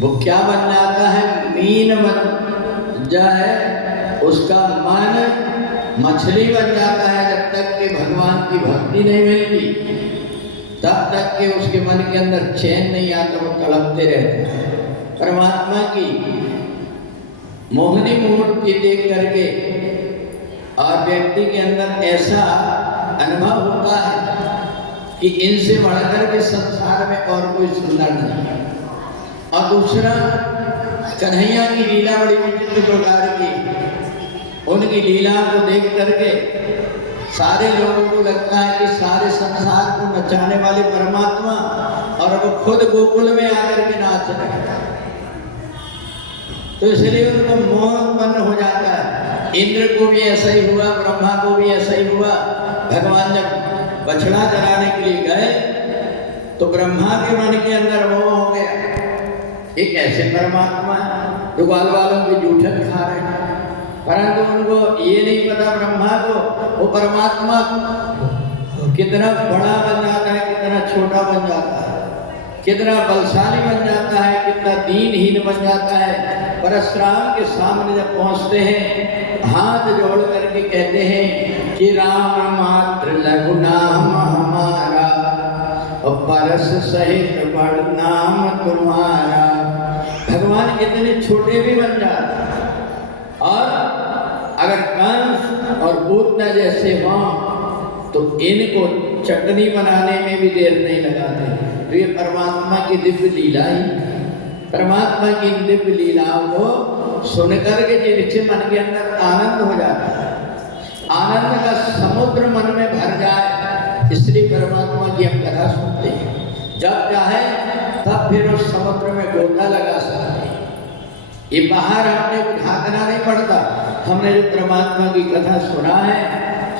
वो क्या बन जाता है, मीन बन जाए, उसका मन मछली बन जाता है। जब तक कि भगवान की भक्ति नहीं मिलती तब तक के उसके मन के अंदर चैन नहीं आता, वो तड़पते रहते हैं। परमात्मा की मोहनी मूर्ति देख करके और व्यक्ति के अंदर ऐसा अनुभव होता है कि इनसे बढ़कर के संसार में और कोई सुंदर नहीं है। और दूसरा, कन्हैया की लीला बड़ी विचित्र प्रकार की, उनकी लीला को देख करके सारे लोगों को लगता है कि सारे संसार को नचाने वाले परमात्मा, और वो खुद गोकुल में आकर के नाच रहे हैं। तो इसलिए उनको मोह उत्पन्न हो जाता है। इंद्र को भी ऐसा ही हुआ, ब्रह्मा को भी ऐसा ही हुआ। भगवान जब बछड़ा चराने के लिए गए तो ब्रह्मा के मन के अंदर मोह हो गया, एक ऐसे परमात्मा जो ग्वाल वालों की जूठन खा रहे हैं। परंतु उनको ये नहीं पता ब्रह्मा को वो परमात्मा कितना बड़ा बन जाता है, कितना छोटा बन जाता है, कितना बलशाली बन जाता है, कितना दीनहीन बन जाता है। परशुराम के सामने जब पहुंचते हैं, हाथ जोड़ करके कहते हैं कि राम मात्र लघु नाम हमारा और परस सहित बड़ नाम तुम्हारा। भगवान इतने छोटे भी बन जाते हैं, और अगर कंस और पूतना जैसे हों तो इनको चटनी बनाने में भी देर नहीं लगाते। तो ये परमात्मा की दिव्य लीला ही, परमात्मा की दिव्य लीलाओं को सुनकर के जिनके मन के अंदर आनंद हो जाता है, आनंद का समुद्र मन में भर जाए, इसलिए परमात्मा की हम कथा सुनते हैं। जब चाहे तब फिर उस समुद्र में गोता लगा सकते हैं। ये बाहर हमने भागना नहीं पड़ता, हमने जो परमात्मा की कथा सुना है,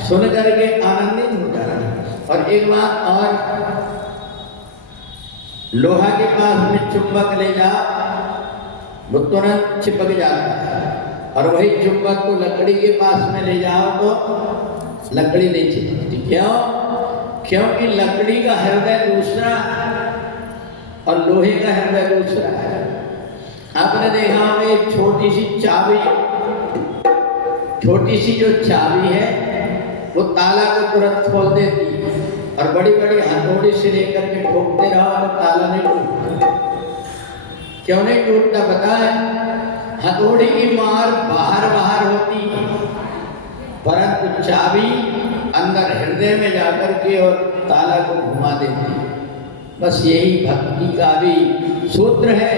सुन करके आनंदित हो जाना। और एक बात और, लोहा के पास में चुंबक ले जा, वो तुरंत चिपक जाता है, और वही चुंबक को लकड़ी के पास में ले जाओ तो लकड़ी नहीं चिपकती। क्यों? क्योंकि लकड़ी का हृदय दूसरा और लोहे का हृदय दूसरा है। आपने देखा होगा एक छोटी सी चाबी, छोटी सी जो चाबी है वो ताला को तुरंत खोल देती है, और बड़ी बड़ी हथौड़ी से लेकर के ठोकते रहो तो ताला नहीं टूटता। क्यों नहीं टूटता पता है? हथौड़ी की मार बाहर बाहर होती है, परंतु चाबी अंदर हृदय में जाकर के और ताला को घुमा देती है। बस यही भक्ति का भी सूत्र है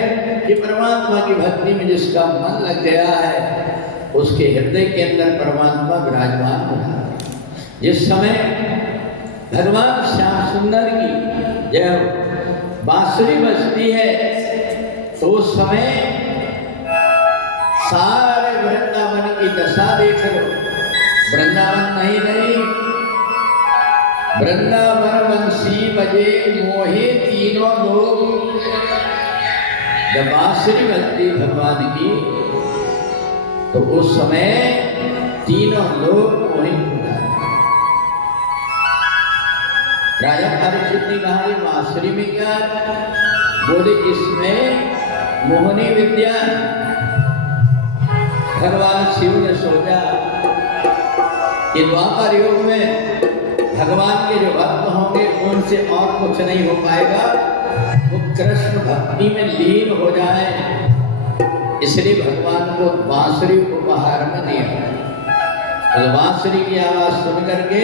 कि परमात्मा की भक्ति में जिसका मन लग गया है, उसके हृदय के अंदर परमात्मा विराजमान हो जाता है। जिस समय भगवान श्याम सुंदर की जब बांसुरी बजती है तो उस समय सारे वृंदावन की दशा देख लो। वृंदावन नहीं, वृंदावन बंसी बजे मोहे तीनों लोग। जब बांसुरी बजती भगवान की तो उस समय तीनों लोग मोहित हो जाते। राजा परीक्षित ने कहा ये बांसुरी में क्या? बोले इसमें मोहनी विद्या। भगवान शिव ने सोचा कि द्वापर युग में भगवान के जो भक्त होंगे उनसे और कुछ नहीं हो पाएगा, वो कृष्ण भक्ति में लीन हो जाए, इसलिए भगवान को बांसुरी उपहार में दिया। तो बांसुरी की आवाज सुन करके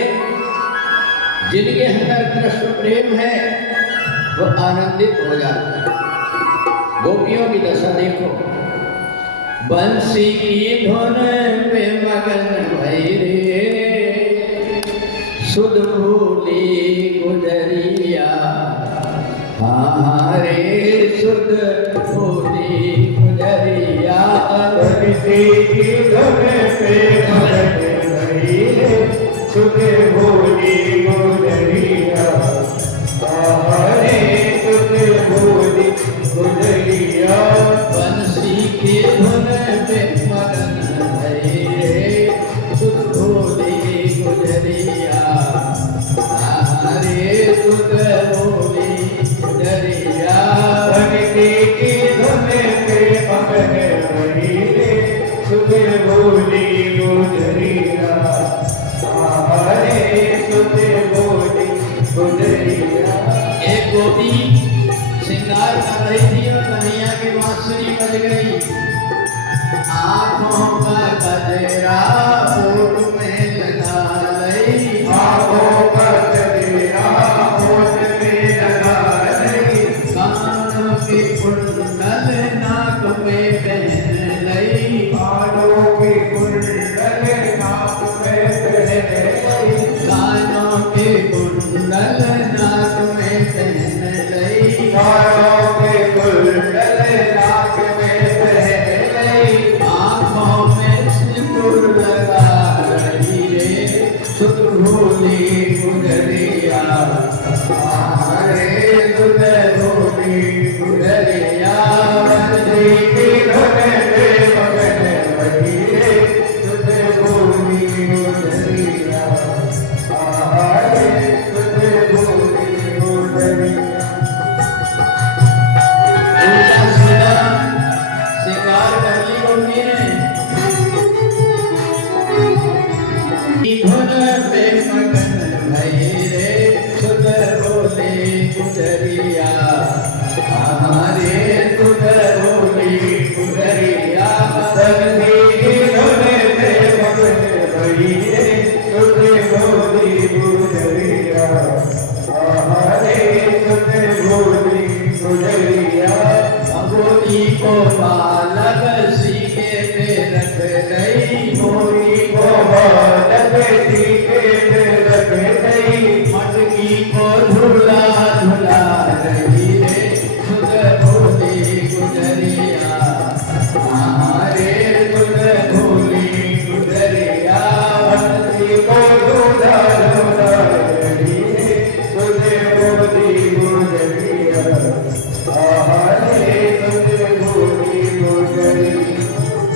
जिनके अंदर कृष्ण प्रेम है वो आनंदित हो जाते हैं। गोपियों की दशा देखो, बंसी की धुन पे मगन भई रे, सुध भूली गुजरिया। हाँ रे सुध भूली गुजरिया। बंसी की धुन पे मगन भई रे, सुध भूली गुजरिया। हाँ रे सुध भूली गुजरिया। बंसी की धुन पे मगन भई रे, सुध भूली गुजरिया। हरे सुध भूली गुजरिया। बंसी की धुन सुते बोली गुजरिया। एक गोपी श्रृंगार कर रही थी और कन्हैया की बांसुरी बज गई। आँखों का गजरा होठ में लगा लई, आँखों का गजरा होठ में लगा लई, कानों की कुंडल नाक में पहन लई, कानों की कुंडल नाक में पहन लई, कानों की कुंडल नाक में पहन लई, कानों की कुंडल नाक में पहन लई, आँखों में सिंदूर लगा रही रे सुत भोली गुजरिया। हरे सुत भोली गुजरिया। बंसी की धुन पे मगन वही रे सुत भोली गुजरिया। हरे सुत भोली गुजरिया। उल्टा सीधा श्रृंगार कर ली गोपी ने। धुन पे मगन भई रे सुत भोली गुजरिया। हमारे सुत भोली गुजरिया। बंसी की धुन पे मगन वही रे सुत भोली गुजरिया। हरे सुत भोली गुजरिया। गोपी को बालक सीके पे रख गई, मोरी को बालक सीके पे रख गई, मटकी को झूला झूला रही रे सुत भोली गुजरिया। हमारे सुत भोली गुजरिया। बंसी को झूला झूला रही है सुत भोली गुजरिया। हरे सुत भोली गुजरिया।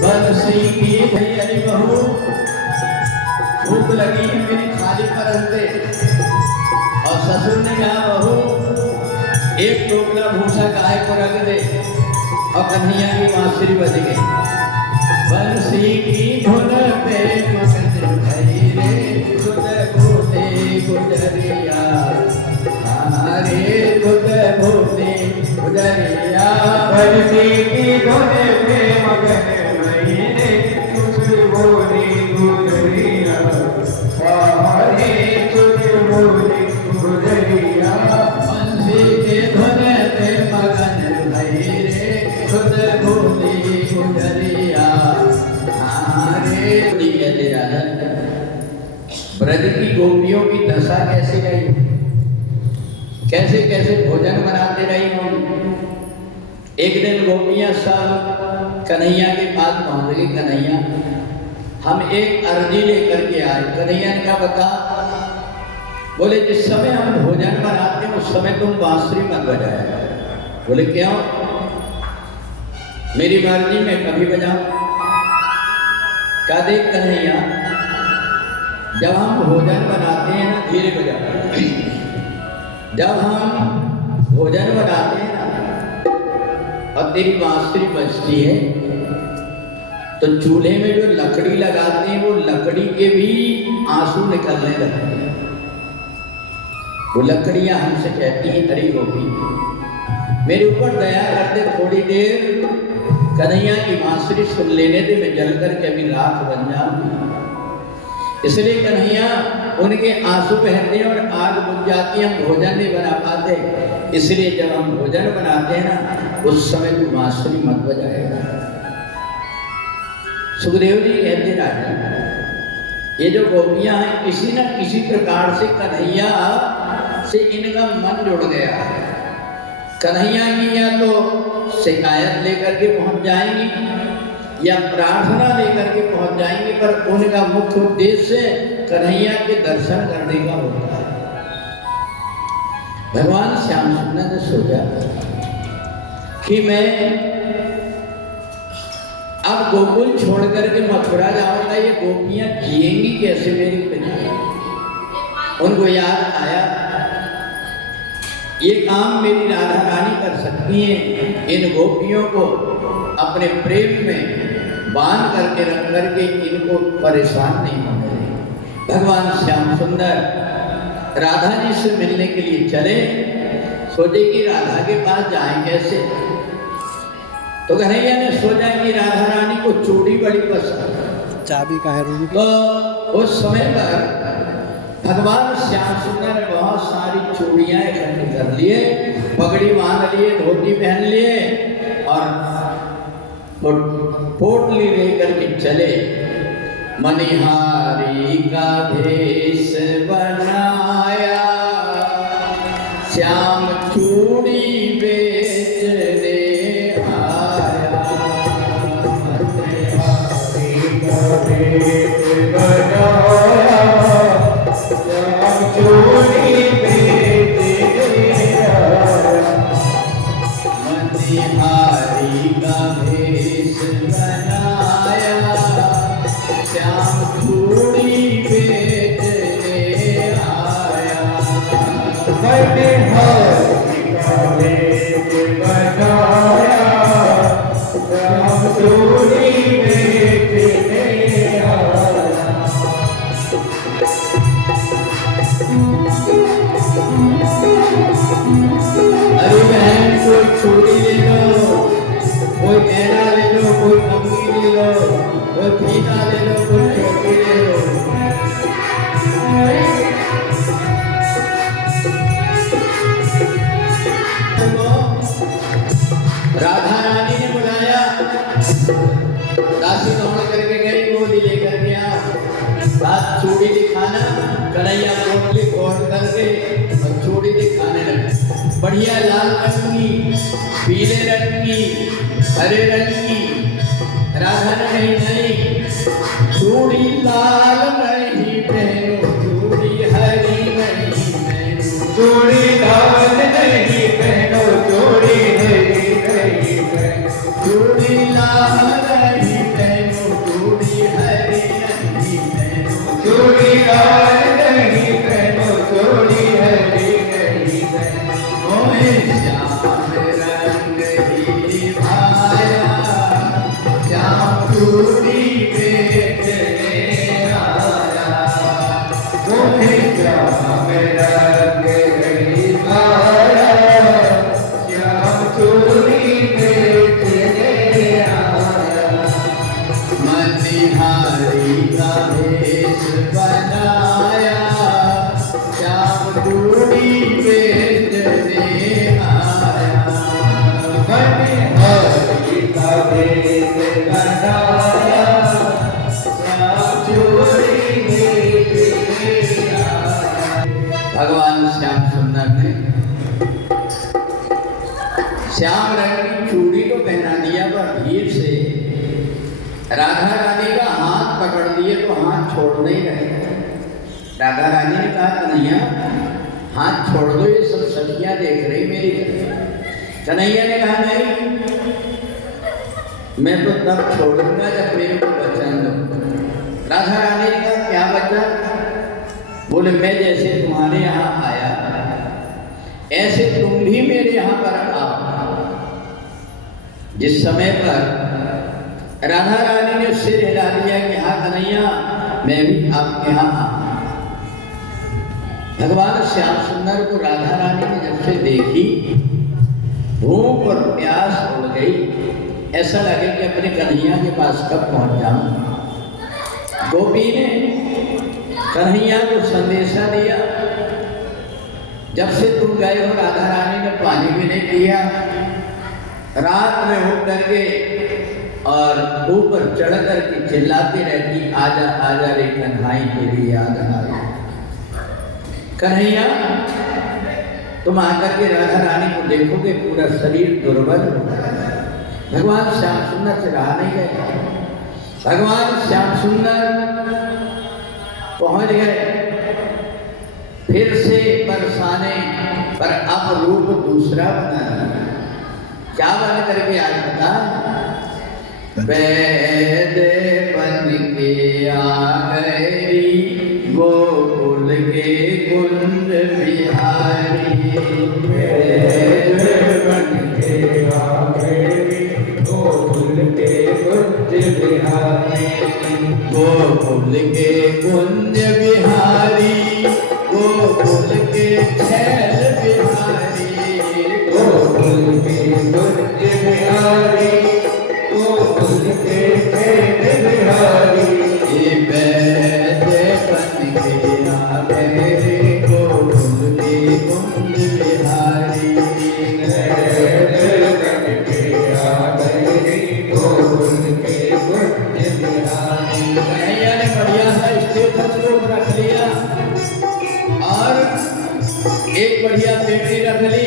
बंसी की भैया बहू, भूख लगी है मेरी थाली पर अंते। और ससुर ने कहा बहू एक टोकरा भूसा गाय को रख दे। और कन्हैया की बांसुरी बज गई। बंसी की धुन पे मगन भई रे सुत भोली गुजरिया। हमारे सुत भोली गुजरिया। बंसी की धुन पे मगन वही रे सुत भोली गुजरिया। हरे सुत भोली गुजरिया। बंसी के धुन पे मगन भई रे सुत भोली गुजरिया। हमारे कहते राजन, ब्रज की गोपियों की दशा कैसी रही, कैसे कैसे भोजन बनाते रही होंगी। एक दिन गोपियां सब कन्हैया के पास पहुंच गई। कन्हैया हम एक अर्जी लेकर के आए। कन्हैया ने क्या बता, बोले जिस समय हम भोजन बनाते हैं उस समय तुम बांसुरी मत बजाया। बोले क्यों? मेरी मर्जी में कभी बजाऊं। क्या देख कन्हैया, जब हम भोजन बनाते हैं ना धीरे बजाते हैं। जब हम भोजन बनाते हैं ना और तेरी बांसुरी बजती है तो चूल्हे में जो लकड़ी लगाते हैं वो लकड़ी के भी आंसू निकलने लगते हैं। वो लकड़ियां हमसे कहती हैं अरे गोपी मेरे ऊपर दया कर दे, थोड़ी देर कन्हैया की बांसुरी सुन लेने दे, मैं जल कर के अभी राख बन जाऊंगी। इसलिए कन्हैया उनके आंसू बहते हैं और आग बुझ जाती है, हम भोजन नहीं बना पाते। इसलिए जब हम भोजन बनाते हैं ना उस समय तू बांसुरी मत बजाएगा। सुखदेव जी कहते राजा, ये जो गोपियां हैं किसी न किसी प्रकार से कन्हैया से इनका मन जुड़ गया है। कन्हैया की या तो शिकायत लेकर के पहुंच जाएंगी या प्रार्थना लेकर के पहुंच जाएंगे, पर उनका मुख्य उद्देश्य कन्हैया के दर्शन करने का होता है। भगवान श्याम सुंदर ने सोचा कि मैं अब गोकुल छोड़ करके मथुरा जाऊंगा, ये गोपियां जिएंगी कैसे मेरे बिना। उनको याद आया ये काम मेरी राधा रानी कर सकती हैं, इन गोपियों को अपने प्रेम में बांध करके रख करके इनको परेशान नहीं होने दें। भगवान श्याम सुंदर राधा जी से मिलने के लिए चले, सोचे कि राधा के पास जाएं कैसे। तो कन्हैया ने सोचा कि राधा रानी को चूड़ी बड़ी पसंद, चाबी का है रूम की। तो उस समय पर भगवान श्याम सुंदर ने बहुत सारी चूड़ियां इकट्ठी कर लिए, पगड़ी बांध लिए, धोती पहन लिए और पोटली लेकर के चले। मनिहारी का भेष बनाया, श्याम चूड़ी बेचने आया। मनिहारी का भेष बनाया, श्याम चूड़ी बेचने आया। मनिहारी का भेष बनाया, श्याम चूड़ी बेचने आया। मनिहारी का भेष बनाया, श्याम चूड़ी बेचने आया। अरे बहन, कोई चूड़ी ले लो, कोई गहना ले लो, कोई कंगी ले लो, कोई फीता ले लो, कोई चौकी ले लो। राधा रानी ने बुलाया, दासी दौड़ करके गई, गोली लेकर के आओ, बात चूड़ी दिखाना। कन्हैया पोटली खोल करके और चूड़ी दिखाने लगा। बढ़िया लाल रंग की, पीले रंग की, हरे रंग की। राधा ने नहीं, चूड़ी लाल नहीं पहनो, चूड़ी हरी नहीं पहनो। चूड़ी लाल नहीं पहनो, चूड़ी हरी नहीं पहनो। चूड़ी लाल नहीं पहनो, चूड़ी हरी नहीं पहनो। चूड़ी लाल नहीं पहनो, चूड़ी हरी नहीं पहनो। ओए श्याम रंग ही भाया, श्याम चूड़ी बेचने आया। मोहे श्याम रंग ही भाया, श्याम चूड़ी बेचने आया। मनिहारी का भेष बनाया, श्याम चूड़ी बेचने आया। मनिहारी का भेष बनाया, श्याम चूड़ी बेचने आया। भगवान श्याम सुंदर ने श्याम रंग की चूड़ी को पहना दिया, पर धीरे से राधा रानी का हाथ पकड़ लिए तो हाथ छोड़ नहीं रहे। राधा रानी ने कहा, कन्हैया हाथ छोड़ दो, ये सब सखियां देख रही मेरी तरफ। कन्हैया ने कहा, नहीं, मैं तो तब छोड़ूंगा जब मेरे को वचन दो। राधा रानी ने कहा, क्या वचन? बोले, मैं जैसे तुम्हारे यहाँ आया ऐसे तुम भी मेरे यहाँ पर आओ। जिस समय पर राधा रानी ने सिर हिला दिया कि हाँ कन्हैया, मैं भी आपके यहाँ आऊँ। भगवान श्याम सुंदर को राधा रानी ने जब से देखी, भूख और प्यास उड़ गई। ऐसा लगे कि अपने कन्हैया के पास कब पहुंच जाऊं। गोपी ने कन्हैया को संदेशा दिया, जब से तुम गए हो राधा रानी ने पानी भी नहीं पिया। रात में उठ करके और ऊपर चढ़ करके चिल्लाती रहती, आजा आजा रे कन्हाई तेरी याद आई। कन्हैया, तुम आकर के राधा रानी को देखोगे पूरा शरीर दुर्बल होगा। भगवान श्याम सुंदर से रहा नहीं गया। भगवान श्याम सुंदर पहुंच गए फिर से बरसाने, पर अब रूप दूसरा बना। क्या बन करके आज बता, वैद बन के आ गई गोकुल के कुंज बिहारी। वैद बन के आ गई गोकुल के कुंज बिहारी। गोकुल के कुंज बिहारी, गोकुल कुंज बिहारी गोकुल के खेत बिहारी ये वैद्य बन के आ गए रे गोकुल के कुंज बिहारी। वैद्य बन के आ गए रे गोकुल के कुंज बिहारी। कन्हैया ने बढ़िया सा स्टेथोस्कोप रख लिया और एक बढ़िया पेटी रख ली।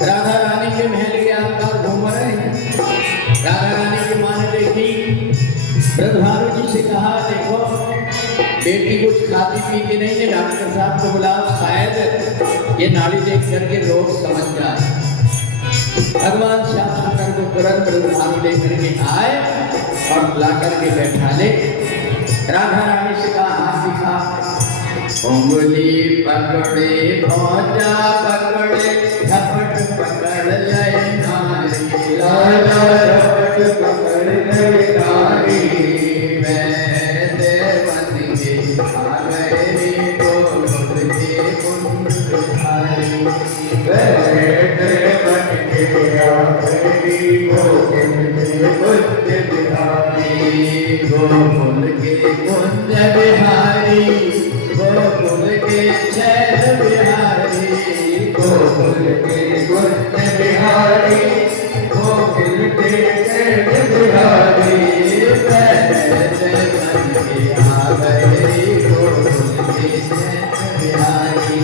राधा रानी के महल के आसपास घूम रहे हैं। राधा रानी की माँ ने देखी, ब्रजभानु जी से कहा, देखो बेटी कुछ खाती पीती नहीं है, डॉक्टर साहब को बुलाओ, शायद ये नाड़ी देख करके रोग समझ जाए। भगवान श्याम सुंदर को तुरंत ब्रजभानु लेकर के आए और ला करके बैठा ले। राधा रानी से कहा, हाथ दिखा। उंगली पकड़े भौजा पकड़े झपट पकड़ ले नारी लाला झपट पकड़ ले नारी। वैद्य बन के आ गए रे गोकुल के कुंज बिहारी। वैद्य बन के आ गए रे गोकुल के कुंज बिहारी। गोकुल के कुंज बिहारी, गोकुल के छैल बिहारी। गोकुल के कुंज बिहारी गोकुल के खेत बिहारी। वैद्य बन के आ गए रे गोकुल के छैल बिहारी।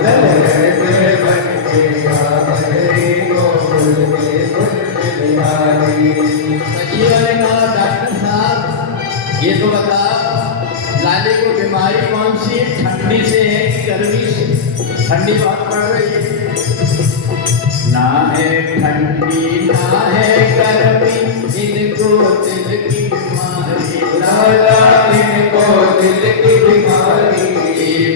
वैद्य बन के आ गए रे गोकुल के कुंज बिहारी। सचिव ने कहा, डॉक्टर साहब ये तो बता, लाले को बीमारी कौन सी है, ठंडी से है कि गर्मी से? ठंडी बहुत पड़ रही है। ना है ठंडी ना है गर्मी, इनको दिल की बीमारी। लाला इनको दिल की बीमारी।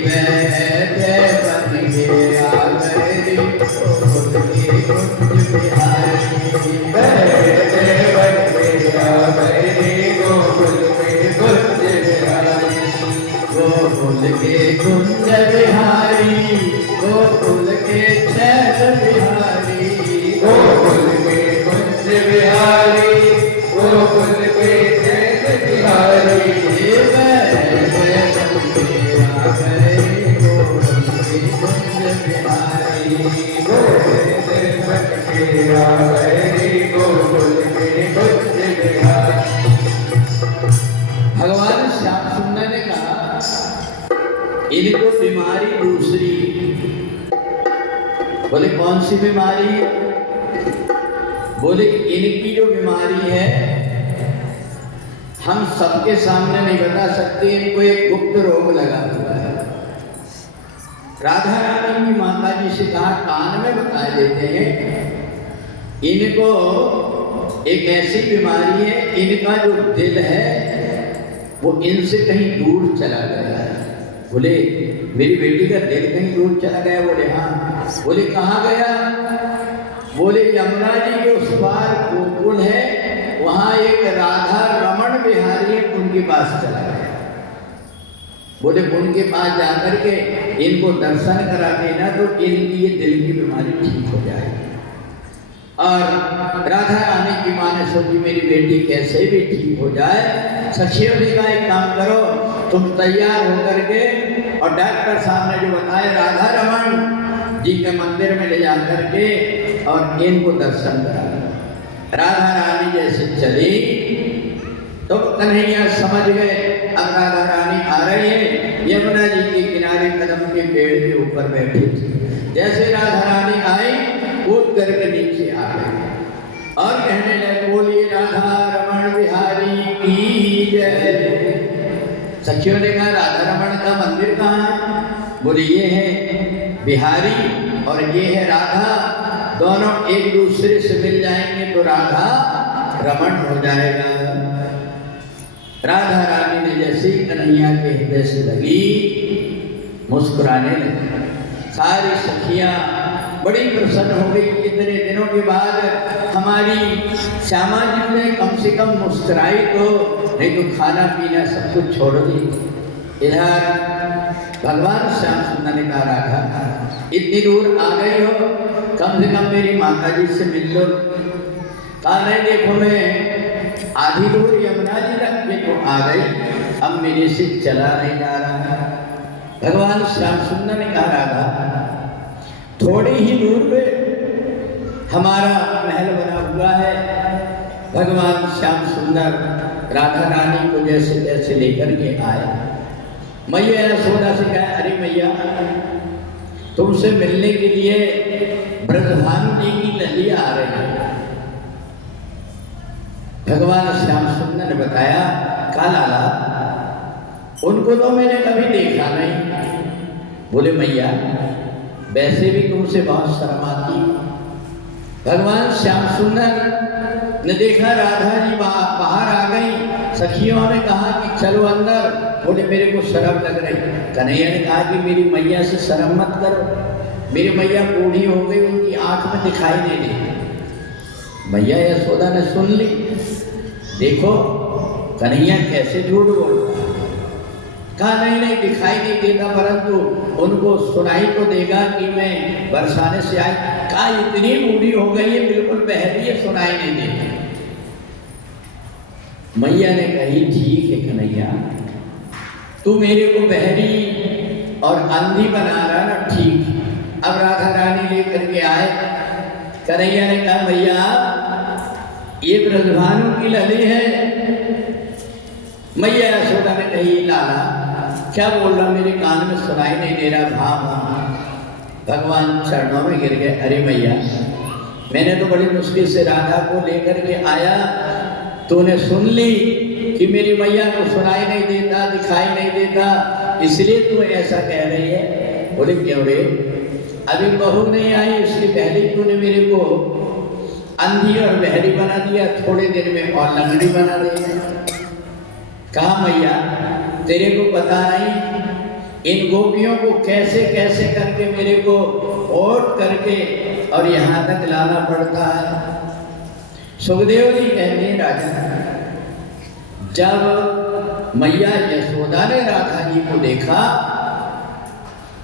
वैद्य बन के आ गए रे गोकुल के कुंज बिहारी। वैद्य बन के आ गए रे गोकुल के कुंज बिहारी। गोकुल के कुंज बिहारी, गोकुल के छैल बिहारी। गोकुल के कुंज बिहारी गोकुल के खेत बिहारी। वैद्य बन के आ गए गोकुल के कुंज बिहारी। वैद्य बन के आ गए रे गोकुल के कुंज बिहारी। भगवान श्याम सुंदर ने कहा, इनको बीमारी दूसरी। बोले कौन सी बीमारी? बोले इनकी जो बीमारी है हम सबके सामने नहीं बता सकते, इनको एक गुप्त रोग लगा हुआ है। राधा रानी की माता जी से कहा, कान में बता देते हैं, इनको एक ऐसी बीमारी है, इनका जो दिल है वो इनसे कहीं दूर चला गया है। बोले मेरी बेटी का दिल कहीं दूर चला गया? बोले हाँ। बोले कहाँ गया? बोले यमुना जी के उस पार गोकुल है, वहाँ एक राधा रमण बिहारी उनके पास चला गया। बोले उनके पास जाकर के इनको दर्शन करा देना तो इनकी ये दिल की बीमारी ठीक हो जाएगी। और राधा रानी की माँ ने सोची मेरी बेटी कैसे भी ठीक हो जाए। सखियों ने कहा, एक काम करो, तुम तैयार होकर के और डॉक्टर साहब ने जो बताया राधा रमण जी के मंदिर में ले जा करके और इनको दर्शन करा। राधा रानी जैसे चली तो कन्हैया समझ गए अब राधा रानी आ रही है। यमुना जी के किनारे कदम के पेड़ के ऊपर बैठी थी। जैसे राधा रानी आई कूद करके नीचे आ गई और कहने लगे, बोलिए राधा रमण बिहारी की जय। सखियों ने कहा, राधा रमण का मंदिर कहाँ है? बोले ये है बिहारी और ये है राधा, दोनों एक दूसरे से मिल जाएंगे तो राधा रमण हो जाएगा। राधा रानी ने जैसे ही कन्हैया के हृदय से लगी मुस्कुराने लगी। सारी सखियां बड़ी प्रसन्न हो गई। इतने दिनों के बाद हमारी श्यामा जी ने कम से कम मुस्कुराई तो, नहीं तो खाना पीना सब कुछ छोड़ दी। इधर भगवान श्याम सुंदर ने कहा, राधा इतनी दूर आ गई हो कम से कम मेरी माता जी से मिल लो। कहा नहीं, देखो मैं आधी दूर यमुना जी तक देखो आ गई, अब मेरे से चला नहीं जा रहा। भगवान श्याम सुंदर ने कहा राधा, थोड़ी ही दूर पे हमारा महल बना हुआ है। भगवान श्याम सुंदर राधा रानी को जैसे तैसे लेकर के आए। मैया यशोदा से कहा, अरे मैया, तुमसे मिलने के लिए ब्रजभानु जी की ललिया आ रही है। भगवान श्याम सुंदर ने बताया, का लाला, उनको तो मैंने कभी देखा नहीं। बोले मैया, वैसे भी तुमसे बहुत शर्म आती। भगवान श्याम सुंदर ने देखा राधा जी बाहर आ गई। सखियों ने कहा कि चलो अंदर। बोले मेरे को शर्म लग रही। कन्हैया ने कहा कि मेरी मैया से शर्म मत करो, मेरी मैया बूढ़ी हो गई, उनकी आंख में दिखाई नहीं देती। मैया यशोदा ने सुन ली। देखो कन्हैया कैसे झूठ बोलता। कहा नहीं नहीं, दिखाई नहीं देता, परंतु उनको सुनाई तो देगा कि मैं बरसाने से आई। कहा इतनी बूढ़ी हो गई है, बिल्कुल बहरी है, सुनाई नहीं देती। मैया ने कही, ठीक है कन्हैया, तू मेरे को बहरी और अंधी बना रहा ना, ठीक। अब राधा रानी लेकर के आए। कन्हैया ने कहा, भैया ये ब्रजभानु की लली है। मैया यशोदा ने कही, लाला क्या बोल रहा, मेरे कान में सुनाई नहीं दे रहा। भाव भगवान चरणों में गिर गए। अरे मैया, मैंने तो बड़ी मुश्किल से राधा को लेकर के आया, तूने सुन ली कि मेरी मैया को सुनाई नहीं देता, दिखाई नहीं देता, इसलिए तू ऐसा कह रही है। बोले क्यों रे, अभी बहू नहीं आई, इसलिए पहले तूने मेरे को अंधी और बहरी बना दिया, थोड़े दिन में और लंगड़ी बना दिया। कहा मैया, तेरे को पता नहीं इन गोपियों को कैसे कैसे करके मेरे को ओट करके और यहाँ तक लाना पड़ता है। सुखदेव जी कहते हैं, राजा जब मैया यशोदा ने राधा जी को देखा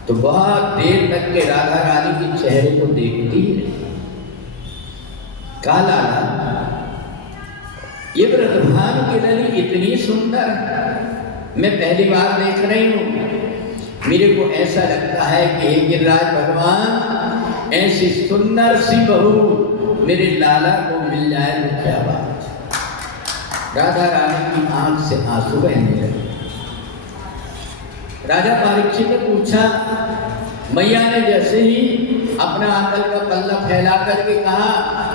तो बहुत देर तक के राधा रानी के चेहरे को देखती ही रही। कहा लाला, ये ब्रजभानु की लली इतनी सुंदर मैं पहली बार देख रही हूँ। मेरे को ऐसा लगता है कि हे गिरिराज भगवान, ऐसी सुंदर सी बहू मेरे लाला को मिल जाए तो क्या बात। राधा रानी की आंख से आंसू बहने लगे। राजा परीक्षित ने पूछा, मैया ने जैसे ही अपना आंचल का पल्ला फैला करके कहा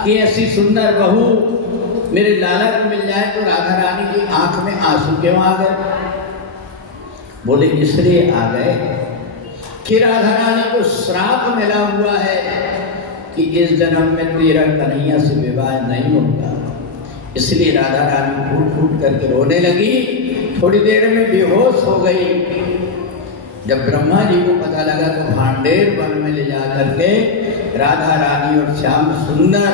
कि ऐसी सुंदर बहू मेरे लाला को मिल जाए तो राधा रानी की आंख में आंसू क्यों आ गए। बोले इसलिए आ गए कि राधा रानी को श्राप मिला हुआ है कि इस जन्म में तेरा कन्हैया से विवाह नहीं होगा। इसलिए राधा रानी फूट फूट करके रोने लगी। थोड़ी देर में बेहोश हो गई। जब ब्रह्मा जी को पता लगा तो भांडेर वन में ले जा करके राधा रानी और श्याम सुंदर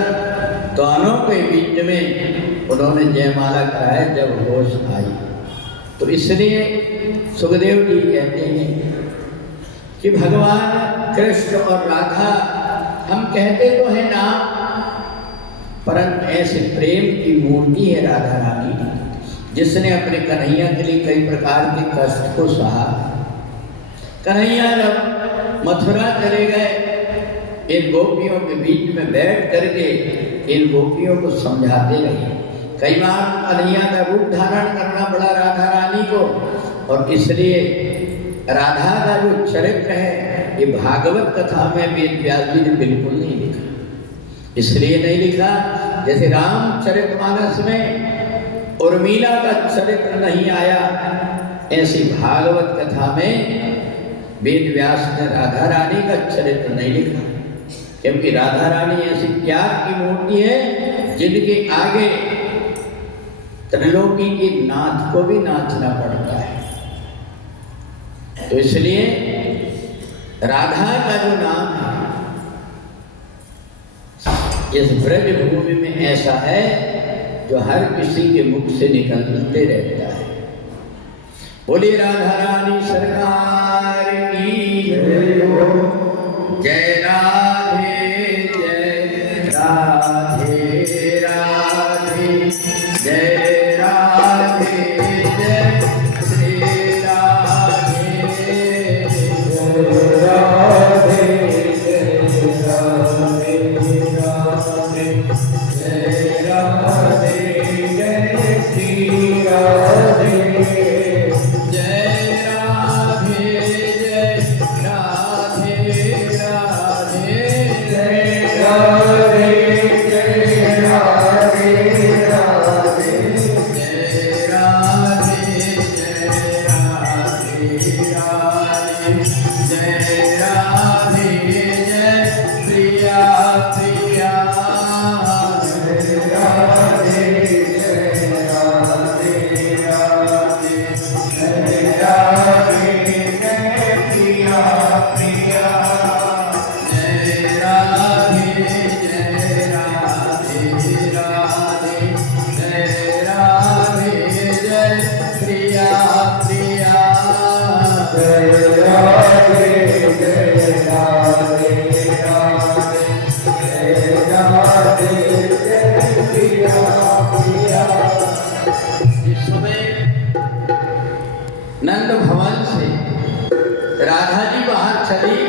दोनों के बीच में उन्होंने जयमाला कराया जब होश आई। तो इसलिए सुखदेव जी कहते हैं कि भगवान कृष्ण और राधा हम कहते तो हैं नाम, परंतु ऐसे प्रेम की मूर्ति है राधा रानी, जिसने अपने कन्हैया के लिए कई प्रकार के कष्ट को सहा। कन्हैया जब मथुरा चले गए, इन गोपियों के बीच में बैठ करके इन गोपियों को समझाते रहे। कई बार कन्हैया का रूप धारण करना पड़ा राधा रानी को, और इसलिए राधा का जो चरित्र है ये भागवत कथा में वेद व्यास जी ने बिल्कुल नहीं लिखा। इसलिए नहीं लिखा जैसे रामचरितमानस में उर्मिला का चरित्र नहीं आया, ऐसी भागवत कथा में वेद व्यास ने राधा रानी का चरित्र नहीं लिखा। क्योंकि राधा रानी ऐसी त्याग की मूर्ति है जिनके आगे त्रिलोकी के नाथ को भी नाचना पड़ता है। तो इसलिए राधा का जो नाम है इस ब्रज भूमि में ऐसा है जो हर किसी के मुख से निकलते रहता है। बोली राधा रानी सरकार की जय। राधे राधे राधे जय राधे जय श्री राधे राधे जय राधे राधे जय राधे जय श्री राधे जय राधे जय राधे राधे जय राधे जय राधे राधे जय राधे जय राधे राधे जय राधे जय प्रिया प्रिया राधे जय राधे राधे जय राधे जय प्रिया प्रिया जय राधे जय राधे राधे जय राधे जय प्रिया प्रिया जय राधे जय राधे राधे जय राधे जय प्रिया प्रिया इस समय नंद भवन से राधा जी बाहर चली।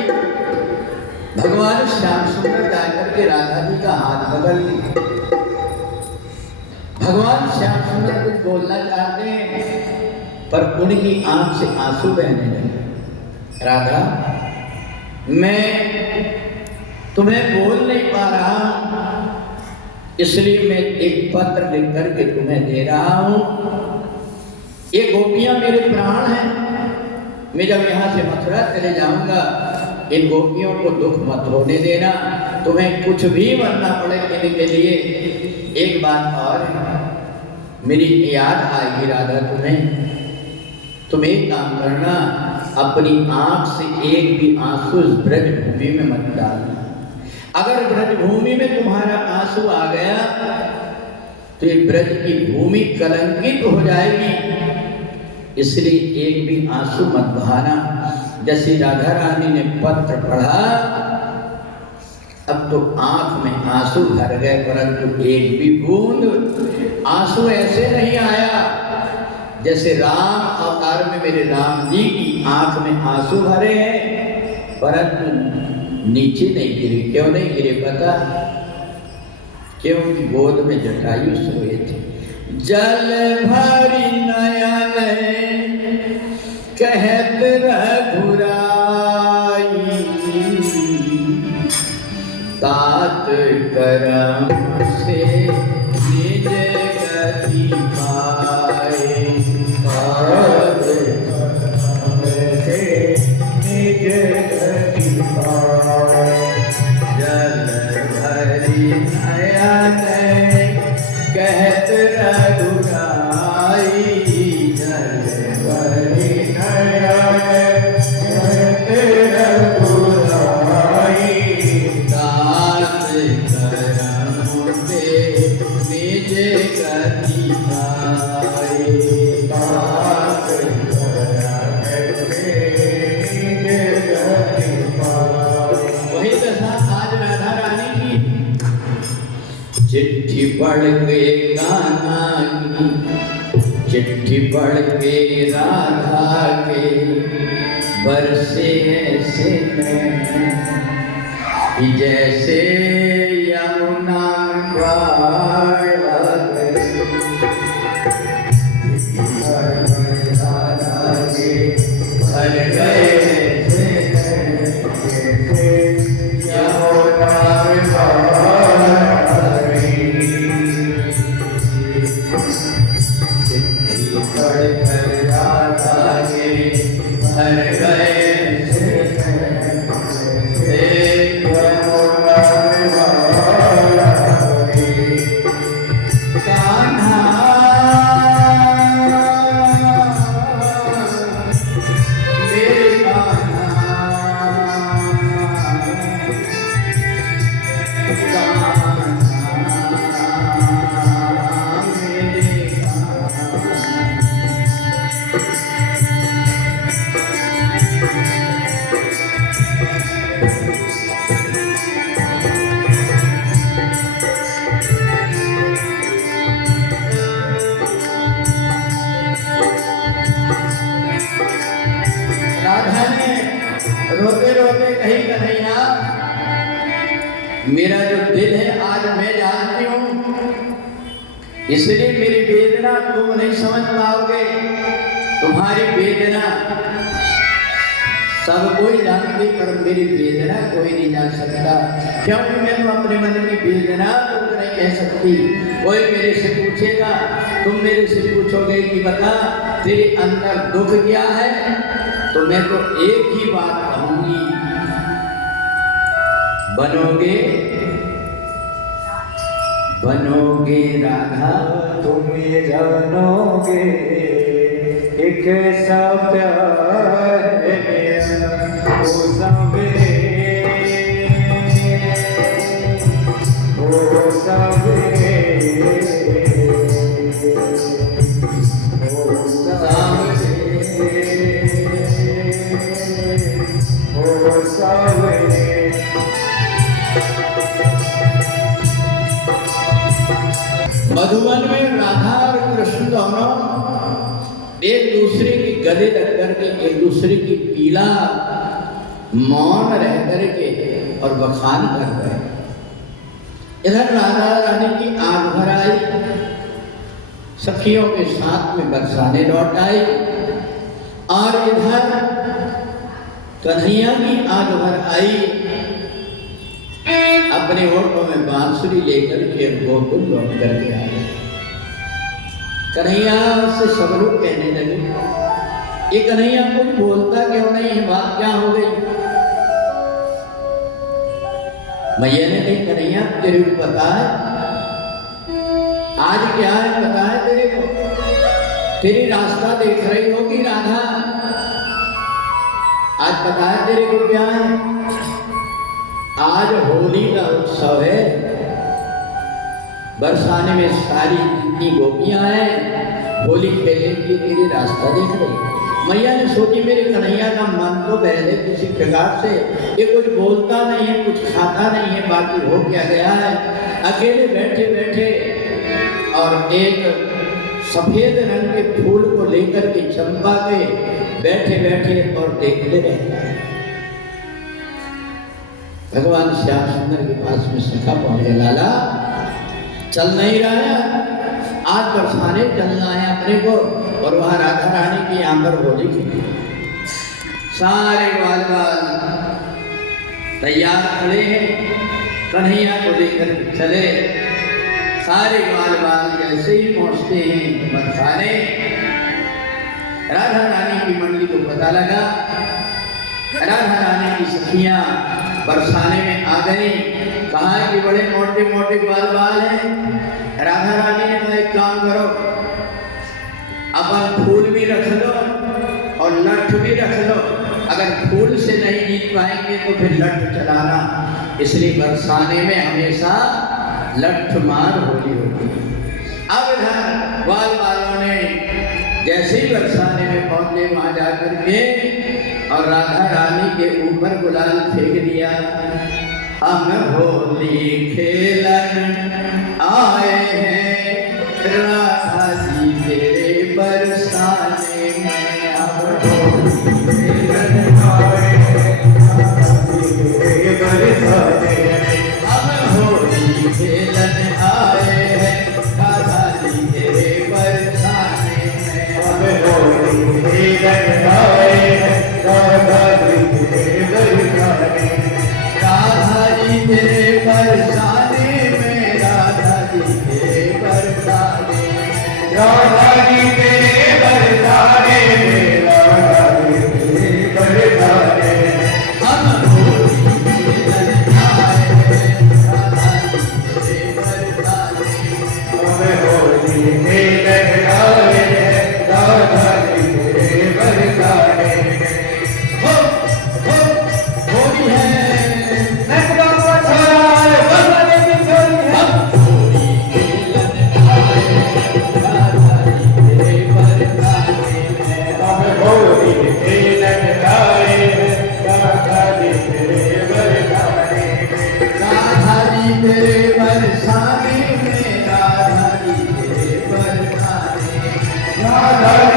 भगवान श्याम सुंदर जाकर के राधा जी का हाथ पकड़ ली। भगवान श्याम सुंदर कुछ बोलना चाहते हैं पर उनकी आंख से आंसू बहने लगे। राधा, मैं तुम्हें बोल नहीं पा रहा हूं, इसलिए मैं एक पत्र लिख करके तुम्हें दे रहा हूं। ये गोपियां मेरे प्राण हैं। मैं जब यहाँ से मथुरा चले जाऊंगा, इन गोपियों को दुख मत होने देना। तुम्हें कुछ भी बनना पड़े इनके लिए। एक बात और मेरी याद आएगी राधा तुम्हें। तुम एक काम करना, अपनी आंख से एक भी आंसू इस ब्रज भूमि में मत डालना। अगर ब्रज भूमि में तुम्हारा आंसू आ गया तो ये ब्रज की भूमि कलंकित हो जाएगी। इसलिए एक भी आंसू मत बहाना। जैसे राधा रानी ने पत्र पढ़ा, अब तो आंख में आंसू भर गए, परंतु एक भी बूंद आंसू ऐसे नहीं आया जैसे राम अवतार में मेरे राम जी की आंख में आंसू भरे हैं, परंतु नीचे नहीं गिरे। क्यों नहीं गिरे पता? क्योंकि गोद में जटायु सोए थे। जल भरी नयन कहत रघुराई, तात करम से निज गति पाए। तात करम से निज गति पाए। जल भरी नयन कहत रघुराई, जल भरी तात करम से निज गति पाए। वही दशा आज राधा रानी की। चिट्ठी पढ़ के गाना की, चिट्ठी पढ़ के राधा के बरसे ऐसे नैन कि जैसे यमुना बाढ़ भर गए भर गए मेरा जो दिल है आज मैं जानती हूँ, इसलिए मेरी वेदना तुम नहीं समझ पाओगे। तुम्हारी वेदना सब कोई जानते, पर मेरी वेदना कोई नहीं जान सकता, क्योंकि मैं तो अपने मन की वेदना तुम नहीं कह सकती। कोई मेरे से पूछेगा, तुम मेरे से पूछोगे कि बता तेरे अंदर दुख क्या है, तो मैं तो एक ही बात कहूंगी, बनोगे बनोगे राधा। तुम ये जानोगे एक ऐसा प्यार है मेरा, वो सवेरे वो सवेरे वो सवेरे वो सवेरे। मधुवन में राधा और कृष्ण दोनों एक दूसरे के गले लग करके एक दूसरे की पीड़ा मौन रह करके और बखान कर रहे। इधर राधा रानी की आंख भर आई, सखियों के साथ में बरसाने लौट आई, और इधर कन्हैया की आंख भर आई, अपने होठों में बांसुरी लेकर के गोकुल लौट करके आ गए। कन्हैया से सब लोग कहने लगे, ये कन्हैया कुछ बोलता क्यों नहीं है, बात क्या हो गई? मैया ने कही, कन्हैया तेरे को पता है आज क्या है? पता है तेरे को? तेरी रास्ता देख रही होगी राधा, आज पता है तेरे को क्या है? आज होली का उत्सव है, बरसाने में सारी जितनी गोपियां हैं होली खेलने के लिए तेरी रास्ता देख रही। मैया ने सोची मेरे कन्हैया का मन तो पहले किसी प्रकार से, ये कुछ बोलता नहीं है, कुछ खाता नहीं है, बाकी हो क्या गया है। अकेले बैठे बैठे और एक सफेद रंग के फूल को लेकर के चंपा के बैठे बैठे और देखते रहता है। भगवान श्याम सुंदर के पास में सखा पहुंच गया, लाला चल नहीं रहा है, आज बरसाने चलना है अपने को, और वहां राधा रानी की यहाँ पर होली की सारे बाल बाल तैयार खड़े हैं, कन्हैया को लेकर चले। सारे बाल बाल जैसे ही पहुंचते हैं बरसाने, राधा रानी की मंडली को पता लगा, राधा रानी की सखियां बरसाने में आ गई। कहा कि बड़े मोटे मोटे बाल बाल हैं। राधा रानी ने कहा एक काम करो, अपन फूल भी रख लो और लठ भी रख लो, अगर फूल से नहीं जीत पाएंगे तो फिर लठ चलाना, इसलिए बरसाने में हमेशा लठ मार होली होती है। अब इधर बाल बालों ने जैसे ही बरसाने में पहुंचे वहां जाकर के और राधा रानी के ऊपर गुलाल फेंक दिया। हम होली खेलन आए हैं राधा जी तेरे बरसाने में, हम होली खेलन आए हैं राधा जी तेरे बरसाने में, हम होली खेलन आए हैं राधा जी तेरे बरसाने में, हम होली खेलन आए हैं राधा जी तेरे बरसाने में, राधा जी तेरे बरसाने में, राधा जी तेरे बरसाने में, राधा जी तेरे बरसाने में, राधा जी तेरे बरसाने में, हम होली खेलन आए हैं राधा जी तेरे बरसाने में, हम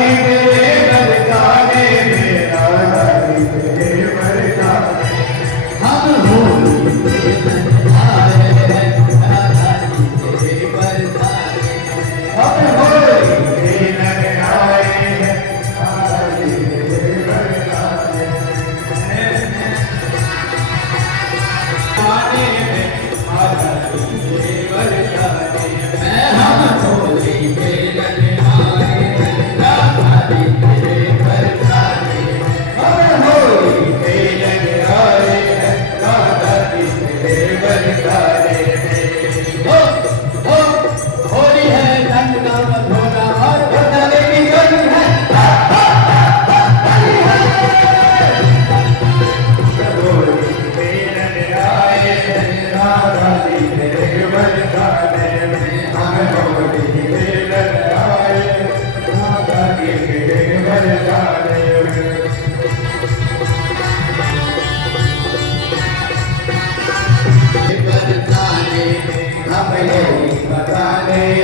होली खेलन आए हैं राधा जी तेरे बरसाने में। होली है हम होली खेलन आए